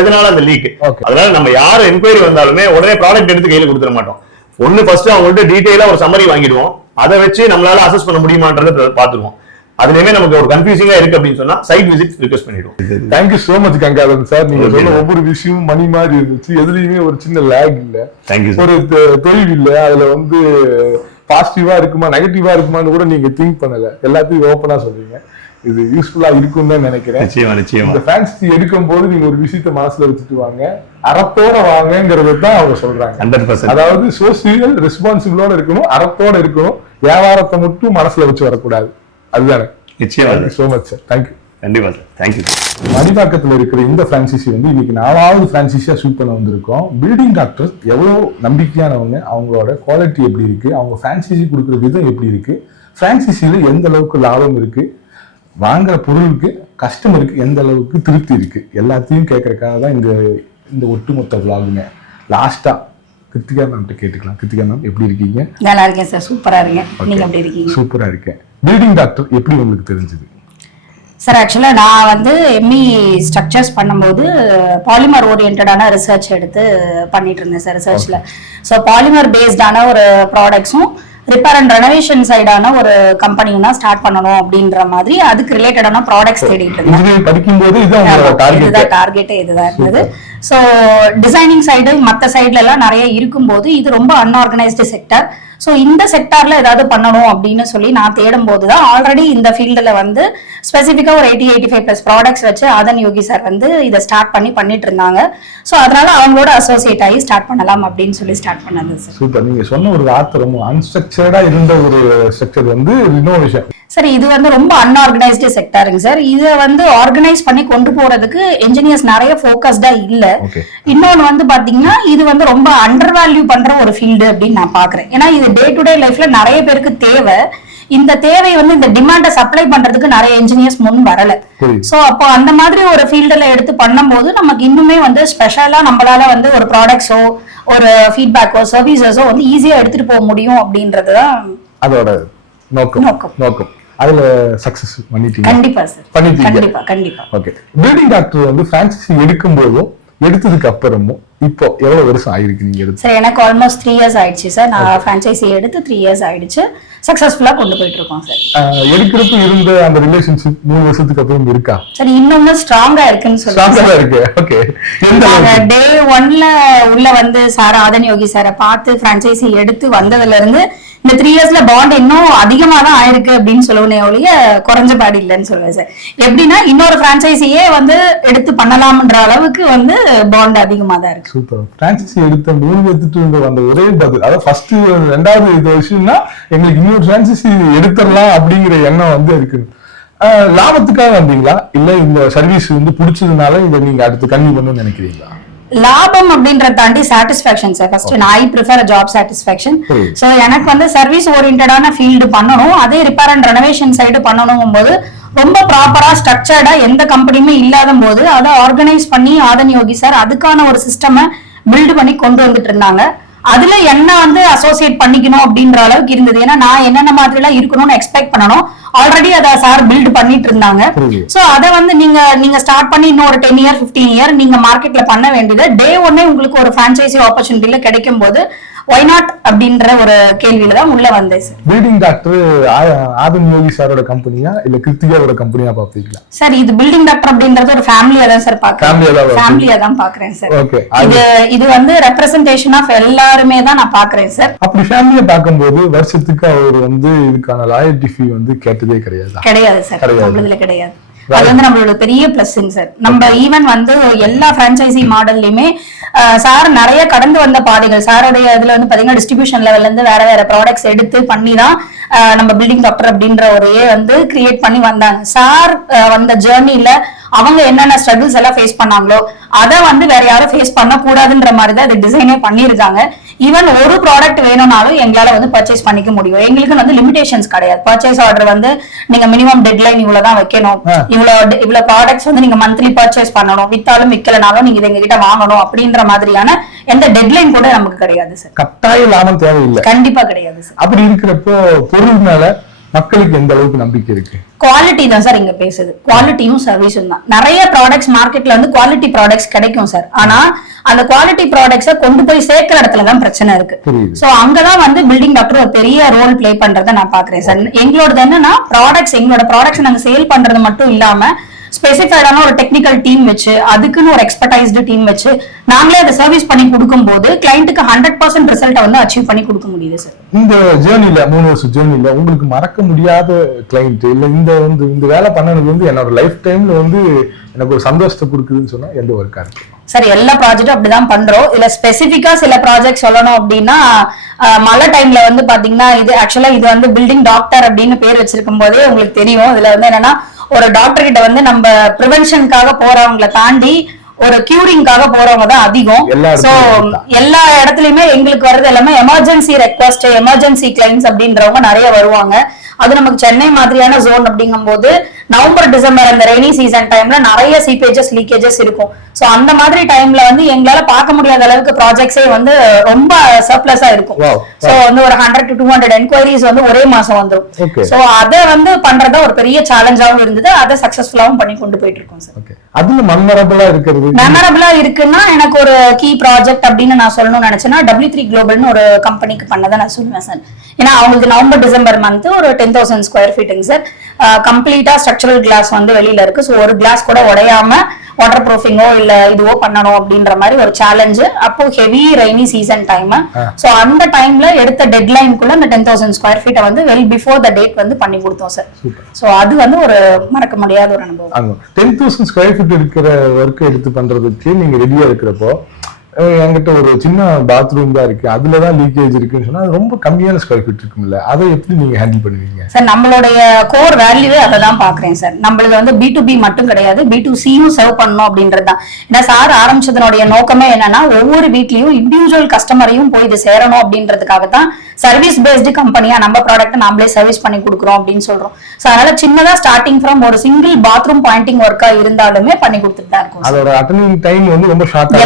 எதனால அந்த லீக். அதனால நம்ம யாரு என்கொயரி வந்தாலுமே உடனே ப்ராடக்ட் எடுத்து கையில கொடுத்துட மாட்டோம். ஒண்ணு ஃபர்ஸ்ட் அவங்கள்ட்ட டீடைலா ஒரு சம்மரி வாங்கிடுவோம். அதை வச்சு நம்மளால அசஸ் பண்ண முடியுமான்றதை பார்த்துருவோம். அதுலயுமே நமக்கு ஒரு கன்ஃபியூசிங்கா இருக்கு அப்படின்னு சொன்னா சைட் விசிட் ரிக்வெஸ்ட் பண்ணிடுவோம். Thank you so much Gangadharan sir. நீங்க சொன்ன ஒவ்வொரு விஷயமும் மணி மாதிரி இருந்துச்சு. எதுலயுமே ஒரு சின்ன லேக் இல்ல, ஒரு தொய்வு இல்ல. அதுல வந்து பாசிட்டிவா இருக்குமா நெகட்டிவா இருக்குமான்னு கூட நீங்க திங்க் பண்ணல. எல்லாத்தையும் ஓப்பனா சொல்றீங்க. இது யூஸ்ஃபுல்லா இருக்கும்னு தான் நினைக்கிறேன். நிச்சயமா இந்த ஃபேன்சி எடுக்கும் போது நீங்க ஒரு விஷயத்தை மனசுல வச்சுட்டு வாங்க, அறத்தோட வாங்கங்கிறது தான் அவங்க சொல்றாங்க. 100%. அதாவது சோசியல் ரெஸ்பான்சிபிளோட இருக்கணும், அறத்தோட இருக்கணும். வியாபாரத்தை மட்டும் மனசுல வச்சு வரக்கூடாது. அதுதானே? நிச்சயமா. So much sir. தேங்க்யூ. கண்டிப்பா சார். தேங்க்யூ. மணிப்பாக்கத்துல இருக்கிற இந்த பிரான்சிசி வந்து இன்னைக்கு 4வது பிரான்சிசியா ஷூட் பண்ண வந்திருக்கோம். பில்டிங் டாக்டர்ஸ் எவ்வளவு நம்பிக்கையானவங்க, அவங்களோட குவாலிட்டி எப்படி இருக்கு, அவங்க பிரான்சிசி கொடுக்குற விதம் எப்படி இருக்கு, பிரான்சிசியில எந்த அளவுக்கு லாபம் இருக்கு, வாங்குற பொருளுக்கு கஸ்டமருக்கு எந்த அளவுக்கு திருப்தி இருக்கு, எல்லாத்தையும் கேட்கறதுக்காக தான் இந்த ஒட்டுமொத்த விளாகுங்க. லாஸ்டா கிருத்திகா மேம் கேட்டுக்கலாம். கிருத்திகா மேம் எப்படி இருக்கீங்க? நல்லா இருக்கேன் சார். சூப்பரா இருக்கேன். நீங்க எப்படி இருக்கீங்க? சூப்பரா இருக்கேன். பில்டிங் டாக்டர் எப்படி உங்களுக்கு தெரிஞ்சது? சார் ஆக்சுவலா நான் வந்து எம்இ ஸ்ட்ரக்சர்ஸ் பண்ணும்போது பாலிமர் ஓரியன்டான ரிசர்ச் எடுத்து பண்ணிட்டு இருந்தேன் சார். ரிசர்ச்ல ஸோ பாலிமர் பேஸ்டான ஒரு ப்ராடக்ட்ஸும் ரிப்பேர் அண்ட் ரெனோவேஷன் சைடான ஒரு கம்பெனியும் தான் ஸ்டார்ட் பண்ணணும் அப்படின்ற மாதிரி அதுக்கு ரிலேட்டடான ப்ராடக்ட்ஸ் தேடிட்டு இருந்தேன். படிக்கும்போது இதுதான் டார்கெட்டே இதுதான் இருந்தது. ஸோ டிசைனிங் சைடு மற்ற சைட்ல எல்லாம் நிறைய இருக்கும்போது இது ரொம்ப அன்ஆர்கனைஸ்டு செக்டர். ஸோ இந்த செக்டார்ல ஏதாவது பண்ணணும் அப்படின்னு சொல்லி நான் தேடும் போதுதான் ஆல்ரெடி இந்த ஃபீல்டுல வந்து ஸ்பெசிஃபிக்கா ஒரு 80-85+ ப்ராடக்ட்ஸ் வச்சு ஆதன் யோகி சார் வந்து இதை ஸ்டார்ட் பண்ணிட்டு இருந்தாங்க. ஸோ அதனால அவங்களோட அசோசியேட் ஆகி ஸ்டார்ட் பண்ணலாம் அப்படின்னு சொல்லி ஸ்டார்ட் பண்ணது சார். சூப்பர். நீங்க சொன்ன ஒரு வார்த்தை ரொம்ப அன்ஸ்ட்ரக்சர்டா இருந்த ஒரு செக்டர் வந்து ரினோவேஷன். சார் இது வந்து ரொம்ப அன்ஆர்கனைஸ்டு செக்டாருங்க சார். இதை வந்து ஆர்கனைஸ் பண்ணி கொண்டு போறதுக்கு என்ஜினியர்ஸ் நிறைய ஃபோக்கஸ்டா இல்ல. இன்னொன்னு வந்து பாத்தீங்கன்னா இது வந்து ரொம்ப அண்டர் வேல்யூ பண்ற ஒரு ஃபீல்டு அப்படின்னு நான் பாக்குறேன். ஏன்னா இது டே டு டே லைஃப்ல நிறைய பேருக்கு தேவை. இந்த தேவை வந்து இந்த டிமாண்டை சப்ளை பண்றதுக்கு நிறைய என்ஜினியர்ஸ் முன் வரல. சோ அப்போ அந்த மாதிரி ஒரு ஃபீல்டுல எடுத்து பண்ணும்போது நமக்கு இன்னுமே வந்து ஸ்பெஷலா நம்மளால வந்து ஒரு ப்ராடக்ட்ஸோ ஒரு ஃபீட்பேக்கோ சர்வீசஸோ வந்து ஈஸியா எடுத்துட்டு போக முடியும் அப்படின்றதுதான் அதோட நோக்கம். அதுல சக்சஸ் பண்ணிட்டீங்க. கண்டிப்பா சார். பண்ணிட்டீங்க. கண்டிப்பா. ஓகே. பில்டிங் டாக்டர் வந்து பிரான்சிசி எடுக்கும் போதும் எடுத்ததுக்கு அப்புறமும் இப்போ எவ்வளவு வருஷம் ஆயிருக்கு நீங்க எடுத்து? சார் எனக்கு ஆல்மோஸ்ட் 3 இயர்ஸ் ஆயிடுச்சு சார். நான் பிரான்சைசி எடுத்து 3 இயர்ஸ் ஆயிடுச்சு. சக்சஸ்ஃபுல்லா கொண்டு போயிட்டு இருக்கோம் சார். எடுக்கிறப்ப இருந்த அந்த ரிலேஷன்ஷிப் 3 வருஷத்துக்கு அப்புறம் இருக்கா? சார் இன்னும் ஸ்ட்ராங்கா இருக்குன்னு சொல்லுவாங்க. இருக்கு. ஓகே. டே 1ல உள்ள வந்து சார் ஆதன் யோகி சாரை பார்த்து பிரான்சைசி எடுத்து வந்ததுல இருந்து இந்த 3 இயர்ஸ்ல பாண்ட் இன்னும் அதிகமா தான் ஆயிருக்கு அப்படின்னு சொல்லுவேன் ஒழிய குறைஞ்ச பாடு இல்லைன்னு சொல்லுவேன் சார். எப்படின்னா இன்னொரு பிரான்சைசியே வந்து எடுத்து பண்ணலாம்ன்ற அளவுக்கு வந்து பாண்ட் அதிகமா தான் இருக்கு. சூப்பர். பிரான்சைசி எடுத்த 3 எடுத்துட்டு இருந்த அந்த ஒரே பதில், அதாவது ஃபர்ஸ்ட் 2வது இது விஷயம்னா எங்களுக்கு இன்னொரு பிரான்சைசி எடுத்துடலாம் அப்படிங்கிற எண்ணம் வந்து இருக்கு. லாபத்துக்காக வந்தீங்களா இல்ல இந்த சர்வீஸ் வந்து பிடிச்சதுனால இதை நீங்க அடுத்து கன்டினியூ பண்ணணும்னு நினைக்கிறீங்களா? லாபம் அப்படின்றத தாண்டி satisfaction sir. First I prefer job satisfaction. So எனக்கு வந்து சர்வீஸ் ஓரியன்டான ஃபீல்டு பண்ணணும், அதே ரிப்பேர் அண்ட் ரெனோவேஷன் சைடு பண்ணணும் போது ரொம்ப ப்ராப்பரா ஸ்ட்ரக்சர்டா எந்த கம்பெனியுமே இல்லாத போது அதை ஆர்கனைஸ் பண்ணி ஆதன் யோகி சார் அதுக்கான ஒரு சிஸ்டம் பில்டு பண்ணி கொண்டு வந்துட்டு இருந்தாங்க. அதுல என்ன வந்து அசோசியேட் பண்ணிக்கணும் அப்படின்ற அளவுக்கு இருந்தது. ஏன்னா நான் என்னென்ன மாதிரி எல்லாம் இருக்கணும்னு எக்ஸ்பெக்ட் பண்ணணும். ஆல்ரெடி அதை சார் பில்ட் பண்ணிட்டு இருந்தாங்க. சோ அதை வந்து நீங்க ஸ்டார்ட் பண்ணி இன்னும் ஒரு 10 இயர் 15 இயர் நீங்க மார்க்கெட்ல பண்ண வேண்டியது டே 1 உங்களுக்கு ஒரு பிரான்சைசி ஆப்பர்ச்சுனிட்டில கிடைக்கும் போது why not அப்படின்ற ஒரு கேள்வியில தான் உள்ள வந்தேன் சார். பில்டிங் டாக்டர் ஆதன் யோகி சாரோட கம்பெனியா இல்ல கிருத்திகாவோட கம்பெனியா பாப்பீங்களா? சார் இது பில்டிங் டாக்டர் அப்படின்றது ஒரு ஃபேமிலியா தான் சார் பாக்குறேன். ஃபேமிலியா தான் பாக்குறேன் சார். ஓகே. இது வந்து ரெப்ரசன்டேஷன் ஆஃப் எல்லாருமே தான் நான் பாக்குறேன் சார். அப்படி ஃபேமிலியா பாக்கும்போது வருஷத்துக்கு அவர் வந்து இதுக்கான லாயல்டி ஃபீ வந்து கேட்டதே கிடையாது. கிடையாது சார். நம்மளதுல கிடையாது. அது வந்து நம்மளோட பெரிய பிளஸ்ங்க சார். நம்ம ஈவன் வந்து எல்லா பிரான்ச்சைசி மாடல்லையுமே சார் நிறைய கடந்து வந்த பாதைகள், சாரோடைய இதுல வந்து பாத்தீங்கன்னா டிஸ்ட்ரிபியூஷன் லெவல்ல இருந்து வேற வேற ப்ராடக்ட்ஸ் எடுத்து பண்ணி தான் நம்ம பில்டிங் டாக்டர் அப்படின்ற ஒரு வந்து கிரியேட் பண்ணி வந்தாங்க. சார் வந்த ஜேர்னில அவங்க என்னென்ன ஸ்ட்ரகிள்ஸ் எல்லாம் ஃபேஸ் பண்ணாங்களோ அதை வந்து வேற யாரும் ஃபேஸ் பண்ண கூடாதுன்ற மாதிரி தான் இது டிசைனே பண்ணிருக்காங்க. ஈவன் ஒரு ப்ராடக்ட் வேணும்னாலும் எங்களால வந்து பர்ச்சேஸ் பண்ணிக்க முடியும். எங்களுக்கு வந்து லிமிடேஷன்ஸ் கிடையாது. பர்ச்சேஸ் ஆர்டர் வந்து நீங்க மினிமம் டெட்லைன் இவ்வளவுதான் வைக்கணும், இவ்வளவு ப்ராடக்ட்ஸ் வந்து நீங்க மந்த்லி பர்ச்சேஸ் பண்ணணும், வித்தாலும் விக்கலனாலும் நீங்க இதை எங்ககிட்ட வாங்கணும் அப்படின்ற மாதிரியான எந்த டெட்லைன் கூட நமக்கு கிடையாது சார். கட்டாய லாபம் தேவையில்லை, கண்டிப்பா கிடையாது சார். அப்படி இருக்கிறப்போ பொருள் மேல மக்களுக்கு எந்த அளவுக்கு நம்பிக்கை இருக்கு? குவாலிட்டி தான் சார் இங்க பேசுது. குவாலிட்டியும் சர்வீஸும் தான். நிறைய ப்ராடக்ட்ஸ் மார்க்கெட்ல வந்து குவாலிட்டி ப்ராடக்ட்ஸ் கிடைக்கும் சார். ஆனா அந்த குவாலிட்டி ப்ராடக்ட்ஸை கொண்டு போய் சேர்க்கிற இடத்துல தான் பிரச்சனை இருக்கு. சோ அங்கதான் வந்து பில்டிங் டாக்டர் ஒரு பெரிய ரோல் பிளே பண்றதை நான் பாக்குறேன் சார். எங்களோட என்னன்னா எங்களோட ப்ராடக்ட்ஸ் நாங்க சேல் பண்றது மட்டும் இல்லாம ஸ்பெசிஃபைடான ஒரு டெக்னிக்கல் டீம் வச்சு அதுக்குன்னு ஒரு எக்ஸ்பர்டைஸ்டு டீம் வச்சு நாங்களே அதை சர்வீஸ் பண்ணி கொடுக்கும் போது கிளைண்ட்டுக்கு 100% ரிசல்ட்டை வந்து அச்சீவ் பண்ணி கொடுக்க முடியுது சார். இந்த ஜேர்னில 3 வருஷம் ஜேர்னில உங்களுக்கு மறக்க முடியாத கிளைண்ட் இல்ல இந்த வேலை பண்ணது வந்து என்னோட லைஃப் டைம்ல வந்து எனக்கு ஒரு சந்தோஷத்தை கொடுக்குதுன்னு சொன்னா எந்த ஒர்க்கா இருக்கு சார்? எல்லா ப்ராஜெக்டும் அப்படிதான் பண்றோம். இல்ல ஸ்பெசிபிக்கா சில ப்ராஜெக்ட் சொல்லணும் அப்படின்னா மழை டைம்ல வந்து பாத்தீங்கன்னா இது ஆக்சுவலா இது வந்து பில்டிங் டாக்டர் அப்படின்னு பேர் வச்சிருக்கும் போதே உங்களுக்கு தெரியும். இதுல வந்து என்னன்னா ஒரு டாக்டர் கிட்ட வந்து நம்ம ப்ரிவென்ஷனுக்காக போறவங்களை தாண்டி ஒரு கியூரிங்காக போறவங்க தான் அதிகம். சோ எல்லா இடத்துலயுமே எங்களுக்கு வர்றது எல்லாமே எமர்ஜென்சி ரெக்வஸ்ட், எமர்ஜென்சி கிளைம்ஸ் அப்படின்றவங்க நிறைய வருவாங்க. அது நமக்கு சென்னை மாதிரியான ஜோன் அப்படிங்கும் போது நவம்பர் டிசம்பர் அந்த ரெய்னி சீசன் டைம்ல நிறைய சீப்பேஜஸ் லீக்கேஜஸ் இருக்கும். சோ அந்த மாதிரி டைம்ல வந்து எங்களால பார்க்க முடியாத அளவுக்கு ப்ராஜெக்ட்ஸே வந்து ரொம்ப சர்ப்ளஸா இருக்கும். சோ வந்து ஒரு 100 to 200 என்கொயரிஸ் வந்து ஒரே மாசம் வந்துடும். சோ அதை வந்து பண்றதா ஒரு பெரிய சேலஞ்சாவும் இருந்தது. அதை சக்சஸ்ஃபுல்லாவும் பண்ணி கொண்டு போயிட்டு இருக்கோம் சார். அதுல மெமரபிளா இருக்குன்னா எனக்கு ஒரு கீ ப்ராஜெக்ட் அப்படின்னு நான் சொல்லணும்னு நினைச்சேன்னா W3 குளோபல்னு ஒரு கம்பெனிக்கு பண்ணதை நான் சொல்லுவேன் சார். ஏன்னா அவங்களுக்கு நவம்பர் டிசம்பர் மந்த் ஒரு 10,000 ஸ்கொயர் ஃபீட்டுங்க சார். கம்ப்ளீட்டா ஸ்ட்ரக்சரல் கிளாஸ் வந்து வெளியில இருக்கு. ஸோ ஒரு கிளாஸ் கூட உடையாம வாட்டர் ப்ரூஃபிங்கோ இல்ல இதுவோ பண்ணணும் அப்படின்ற மாதிரி ஒரு சேலஞ்சு. அப்போ heavy rainy season time. So அந்த டைம்ல எடுத்த டெட்லைனுக்குள்ள அந்த 10,000 ஸ்கொயர் ஃபீட்டை வந்து வெல் பிஃபோர் த டேட் வந்து பண்ணி கொடுத்தோம் சார். ஸோ அது வந்து ஒரு மறக்க முடியாத ஒரு அனுபவம். 10,000 ஸ்கொயர் ஃபீட் இருக்கிற ஒர்க் எடுத்து பண்றதுக்கு நீங்க ரெடியா இருக்கிறப்போ என்கிட்ட ஒரு சின்ன பாத்ரூம் தான் இருக்கு, அதுலதான் லீக்கேஜ் இருக்குன்னு சொன்னா ரொம்ப கம்மியான ஸ்கொயர் ஃபீட் இருக்கும்ல, அதை எப்படி நீங்க ஹேண்டில் பண்ணுவீங்க சார்? நம்மளுடைய கோர் வேல்யூவே அதை தான் பாக்குறேன் சார். நம்மளுக்கு வந்து B2B மட்டும் கிடையாது, B2Cயும் சர்வ் பண்ணணும் அப்படின்றது தான். ஏன்னா சார் ஆரம்பிச்சதனுடைய நோக்கமே என்னன்னா ஒவ்வொரு வீட்லயும் இண்டிவிஜுவல் கஸ்டமரையும் போய் இது சேரணும் அப்படின்றதுக்காக தான் சர்வீஸ் பேஸ்டு கம்பெனியா நம்ம ப்ராடக்ட் நாமளே சர்வீஸ் பண்ணி கொடுக்குறோம் அப்படின்னு சொல்றோம். சோ அதனால சின்னதா ஸ்டார்டிங் ஃப்ரம் ஒரு சிங்கிள் பாத்ரூம் பாயிண்டிங் ஒர்க்கா இருந்தாலுமே பண்ணி கொடுத்துட்டு தான் இருக்கும். அதோட அட்டெண்டிங் டைம் வந்து ரொம்ப ஷார்ட்டா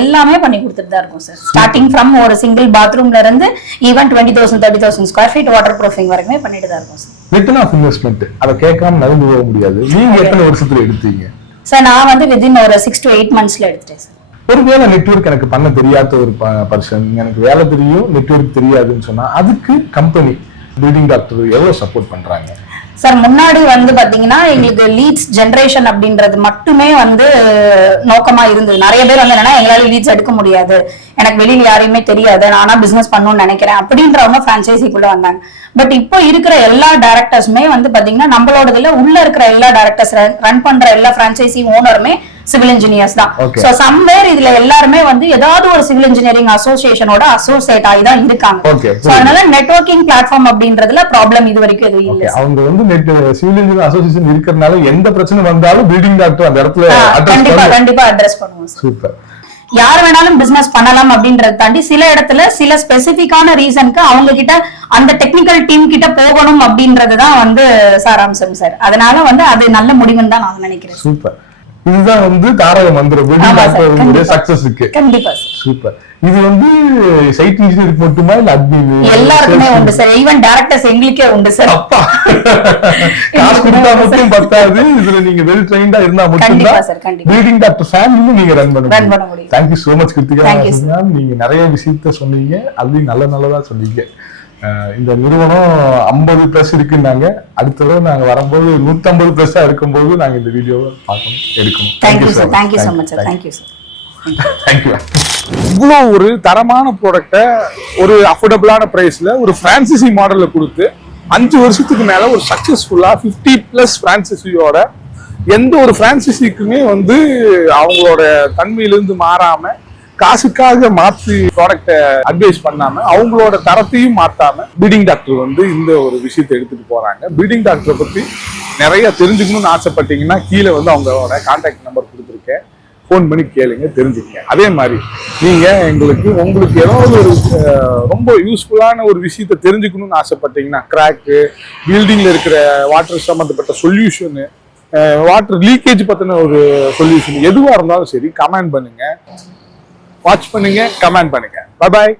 எல்லாமே பண்ணி கொடுத்துட்டு தான் இருக்கும் சார். ஸ்டார்டிங் ஃப்ரம் ஒரு சிங்கிள் பாத்ரூம்ல இருந்து even 20,000 30,000 square feet water proofing வரைக்குமே பண்ணிட்டு தான் இருக்கும் சார். ரிட்டர்ன் ஆஃப் இன்வெஸ்ட்மெண்ட் அதை கேட்காம நடந்து போக முடியாது. நீங்க எத்தனை வருஷத்துல எடுத்தீங்க சார்? நான் வந்து வித்தின் ஒரு 6 to 8 monthsல எடுத்துட்டேன் சார். ஒருவேளை நெட்வொர்க் எனக்கு பண்ண தெரியாத ஒரு பர்சன், எனக்கு வேலை தெரியும் நெட்வொர்க் தெரியாதுன்னு சொன்னா அதுக்கு கம்பெனி பில்டிங் டாக்டர் எவ்வளவு சப்போர்ட் பண்றாங்க சார்? முன்னாடி வந்து பாத்தீங்கன்னா எங்களுக்கு லீட்ஸ் ஜெனரேஷன் அப்படின்றது மட்டுமே வந்து நோக்கமா இருந்தது. நிறைய பேர் வந்து என்னன்னா எங்களால லீட்ஸ் எடுக்க முடியாது, எனக்கு வெளியில யாரையுமே தெரியாது, நானா பிசினஸ் பண்ணணும்னு நினைக்கிறேன் அப்படின்றவங்க பிரான்சைசிக்குள்ள வந்தாங்க. பட் இப்போ இருக்கிற எல்லா டைரக்டர்ஸுமே வந்து பாத்தீங்கன்னா நம்மளோடதுல உள்ள இருக்கிற எல்லா டைரக்டர்ஸ் ரன் பண்ற எல்லா பிரான்சைசி ஓனருமே சிவில் இன்ஜினியர்ஸ் தான். சோ சம்வேர் இதுல எல்லாருமே வந்து ஏதாவது ஒரு சிவில் இன்ஜினியரிங் அசோசியேஷனோட அசோசியேட் ஆகி தான் இருக்காங்க. சோ அதனால நெட்வொர்க்கிங் பிளாட்ஃபார்ம் அப்படின்றதுல ப்ராப்ளம் இது வரைக்கும் எதுவும் இல்ல. அவங்க வந்து சிவில் இன்ஜினியர் அசோசியேஷன் இருக்கிறதுனால எந்த பிரச்சனை வந்தாலும் பில்டிங் டாக்டர் அந்த இடத்துல கண்டிப்பா அட்ரஸ் பண்ணுவோம். சூப்பர். யார் வேணாலும் பிசினஸ் பண்ணலாம் அப்படின்றத தாண்டி சில இடத்துல சில ஸ்பெசிபிக்கான ரீசனுக்கு அவங்க கிட்ட அந்த டெக்னிக்கல் டீம் கிட்ட போகணும் அப்படின்றதுதான் வந்து சாராம்சம் சார். அதனால வந்து அது நல்ல முடிவுன்னு தான் நான் நினைக்கிறேன். சூப்பர். இதுதான் வந்து தாரக மந்திரம் பில்டிங் டாக்டர் சக்சஸ்க்கு. கண்டிப்பா சார். சூப்பர். இது வந்து சைட் இன்ஜினியருக்கு மட்டுமா இல்ல அட்மின் எல்லாருக்குமே உண்டு சார். ஈவன் டைரக்டர்ஸ் எங்களுக்கே உண்டு சார். அப்பா காசு கொடுத்தா மட்டும் பத்தாது, இதுல நீங்க வெல் ட்ரெயின்டா இருந்தா மட்டும் தான் பில்டிங் டாக்டர் ஃபேமிலியும் நீங்க ரன் பண்ண முடியும். Thank you so much Krithika. நீங்க நிறைய விஷயத்த சொன்னீங்க, அதுலயும் நல்லதா சொன்னீங்க. இந்த நிறுவனம் 50+ இருக்குன்னாங்க. அடுத்த தடவை நாங்க வரும்போது 150+ இருக்கும்போது நாங்க இந்த வீடியோவை பார்க்கணும், எடுக்கணும். Thank you so much sir. Thank you sir. Thank you. இவ்வளோ ஒரு தரமான ப்ராடக்டை ஒரு அஃபோர்டபுளான பிரைஸ்ல ஒரு பிரான்சைசி மாடல்ல கொடுத்து 5 வருஷத்துக்கு மேல ஒரு சக்சஸ்ஃபுல்லா 50+ பிரான்சைசியோட எந்த ஒரு பிரான்சைசிக்குமே வந்து அவங்களோட தன்மையிலிருந்து மாறாம காசுக்காக மாற்றி ப்ராடக்டை அட்வைஸ் பண்ணாம அவங்களோட தரத்தையும் மாத்தாம பீடிங் டாக்டர் வந்து இந்த ஒரு விஷயத்தை எடுத்துட்டு போறாங்க. பீடிங் டாக்டரை பத்தி நிறைய தெரிஞ்சுக்கணும்னு ஆசைப்பட்டீங்கன்னா கீழே வந்து அவங்களோட கான்டாக்ட் நம்பர் கொடுத்துருக்கேன், ஃபோன் பண்ணி கேளுங்க, தெரிஞ்சுக்கங்க. அதே மாதிரி நீங்க உங்களுக்கு ஏதாவது ஒரு ரொம்ப யூஸ்ஃபுல்லான ஒரு விஷயத்தை தெரிஞ்சுக்கணும்னு ஆசைப்பட்டீங்கன்னா கிராக்கு, பில்டிங்ல இருக்கிற வாட்டர் சம்பந்தப்பட்ட சொல்யூஷனு, வாட்டர் லீக்கேஜ் பத்தின ஒரு சொல்யூஷன் எதுவா இருந்தாலும் சரி கமெண்ட் பண்ணுங்க, வாட்ச் பண்ணுங்க, கமெண்ட் பண்ணுங்க. Bye bye.